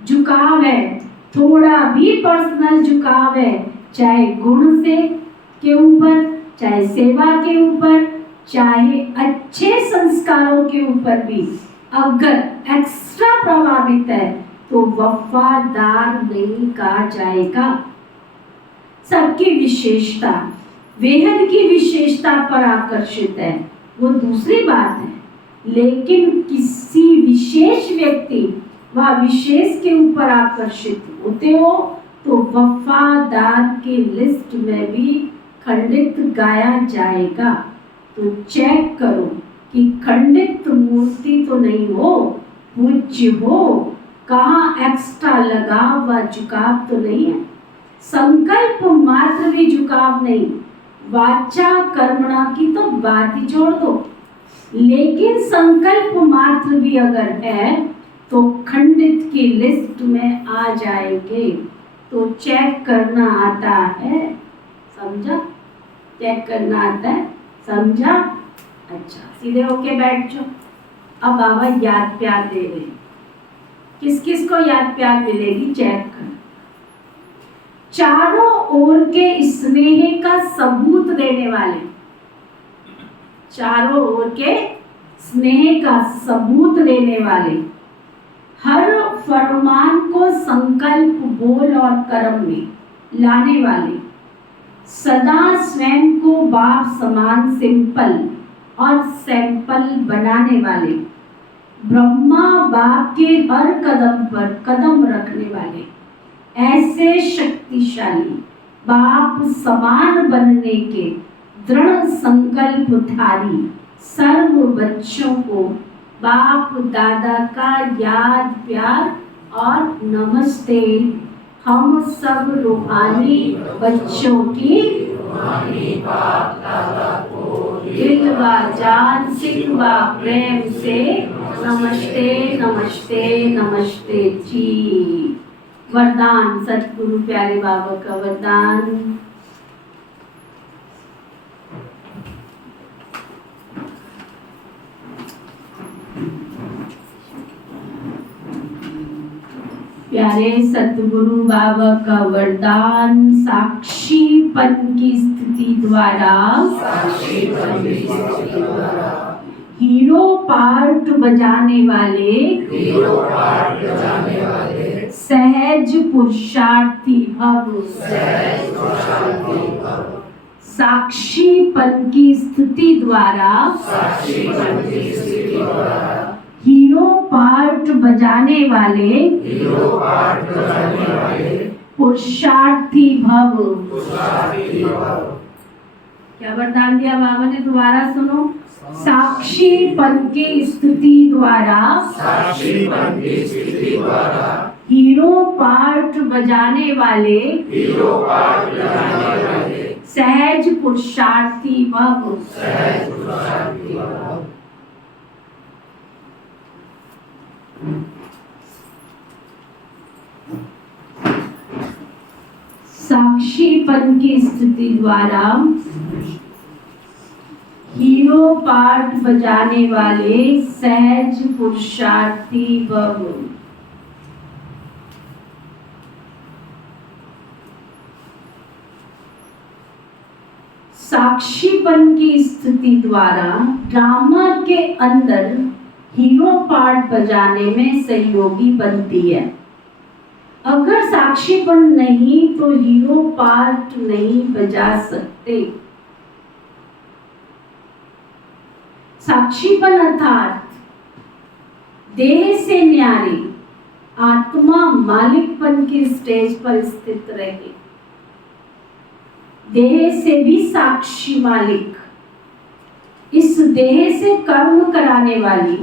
झुकाव है, थोड़ा भी पर्सनल झुकाव है, चाहे गुण से के ऊपर, चाहे सेवा के ऊपर, चाहे अच्छे संस्कारों के ऊपर भी अगर एक्स्ट्रा प्रभावित है तो वफादार नहीं कहा जाएगा। सबकी विशेषता, बेहद की विशेषता पर आकर्षित है वो दूसरी बात है, लेकिन किसी विशेष व्यक्ति व विशेष के ऊपर आकर्षित होते हो तो वफादार की लिस्ट में भी खंडित गाया जाएगा। तो चेक करो कि खंडित मूर्ति तो नहीं हो, पूज्य हो, कहाँ एक्स्ट्रा लगाव व झुकाव तो नहीं है। संकल्प मात्र भी झुकाव नहीं, वाचा कर्मणा की तो बात ही छोड़ दो, लेकिन संकल्प मात्र भी अगर है तो खंडित की लिस्ट में आ जाएंगे। तो चेक करना आता है, समझा? चेक करना आता है, समझा? अच्छा, सीधे होके बैठ जाओ। अब बाबा याद प्यार दे रहे, किस किस को याद प्यार मिलेगी चेक कर। चारों ओर के स्नेह का सबूत देने वाले, चारों ओर के स्नेह का सबूत देने वाले, हर फरमान को संकल्प, बोल और कर्म में लाने वाले, सदा स्वयं को बाप समान सिंपल और सैंपल बनाने वाले, ब्रह्मा बाप के हर कदम पर कदम रखने वाले, ऐसे शक्तिशाली बाप समान बनने के दृढ़ संकल्पधारी सर्व बच्चों को बाप दादा का याद प्यार और नमस्ते। हम सब रूहानी बच्चों की दिल व जान सिख व प्रेम से नमस्ते नमस्ते नमस्ते जी। वरदान, सतगुरु प्यारे बाबा का वरदान। प्यारे सतगुरु बाबा का वरदान, साक्षीपन की स्थिति द्वारा हीरो पार्ट बजाने वाले सहज पुरुषार्थी भव। साक्षीपन की स्थिति द्वारा हीरो पार्ट बजाने वाले पुरुषार्थी भव। क्या वरदान दिया बाबा ने? दोबारा सुनो। साक्षीपन की स्थिति द्वारा हीरो पार्ट बजाने वाले सहज पुरुषार्थी भव। साक्षीपन की स्थिति द्वारा हीरो पार्ट बजाने वाले सहज पुरुषार्थी भव। साक्षीपन की स्थिति द्वारा ड्रामा के अंदर हीरो पार्ट बजाने में सहयोगी बनती है। अगर साक्षीपन नहीं तो हीरो पार्ट नहीं बजा सकते। साक्षीपन अर्थात देह से न्यारे आत्मा मालिकपन की स्टेज पर स्थित रहे। देह से भी साक्षी मालिक, इस देह से कर्म कराने वाली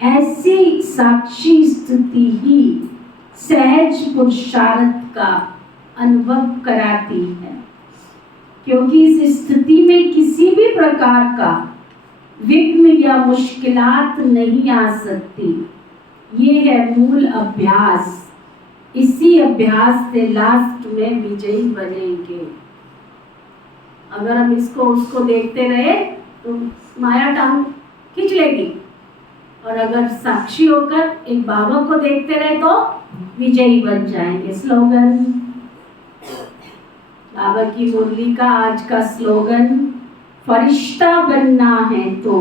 ऐसी साक्षी स्थिति ही सहज पुरुषार्थ का अनुभव कराती है, क्योंकि इस स्थिति में किसी भी प्रकार का विघ्न या मुश्किलात नहीं आ सकती। ये है मूल अभ्यास। इसी अभ्यास से लास्ट में विजयी बनेंगे। अगर हम इसको उसको देखते रहे तो माया टांग खींच लेगी, और अगर साक्षी होकर एक बाबा को देखते रहे तो विजयी बन जाएंगे। स्लोगन, बाबा की मुरली का आज का स्लोगन, फरिश्ता बनना है तो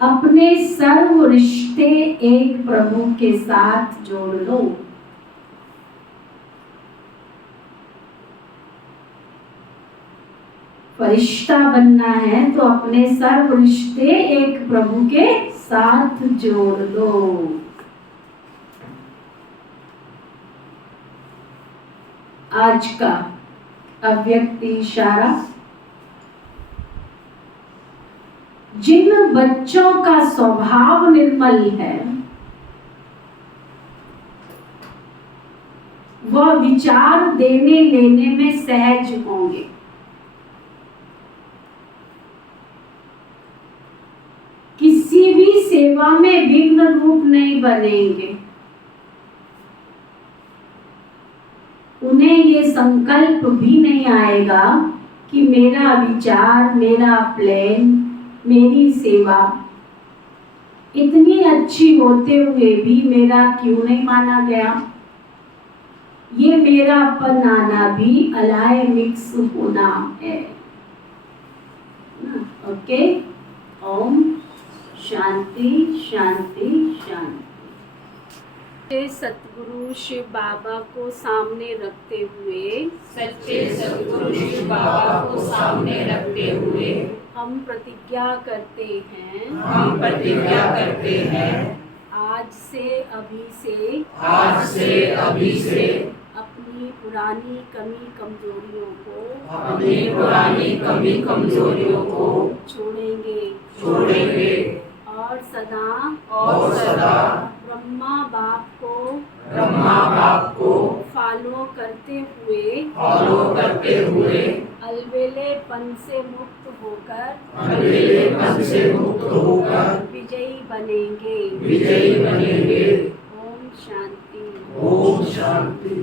अपने सर्व रिश्ते एक प्रभु के साथ जोड़ लो। फरिश्ता बनना है तो अपने सर्व रिश्ते एक प्रभु के साथ जोड़ लो। आज का अव्यक्त इशारा, जिन बच्चों का स्वभाव निर्मल है वह विचार देने लेने में सहज होंगे। किसी भी सेवा में विघ्न रूप नहीं बनेंगे। उन्हें ये संकल्प भी नहीं आएगा कि मेरा विचार, मेरा प्लान, मेरी सेवा इतनी अच्छी होते हुए भी मेरा क्यों नहीं माना गया। ये मेरापन आना भी अलाय मिक्स होना है। ओके, ओम शांति शांति शांति। सतगुरु शिव बाबा को सामने रखते हुए, सच्चे सतगुरु शिव बाबा को सामने रखते हुए हम प्रतिज्ञा करते हैं, हम प्रतिज्ञा करते हैं, आज से अभी से अपनी पुरानी कमी कमजोरियों को छोड़ेंगे और सदा ब्रह्मा बाप को फॉलो करते हुए अलबेलेपन से मुक्त होकर विजयी बनेंगे। ओम शांति। ओम शांति।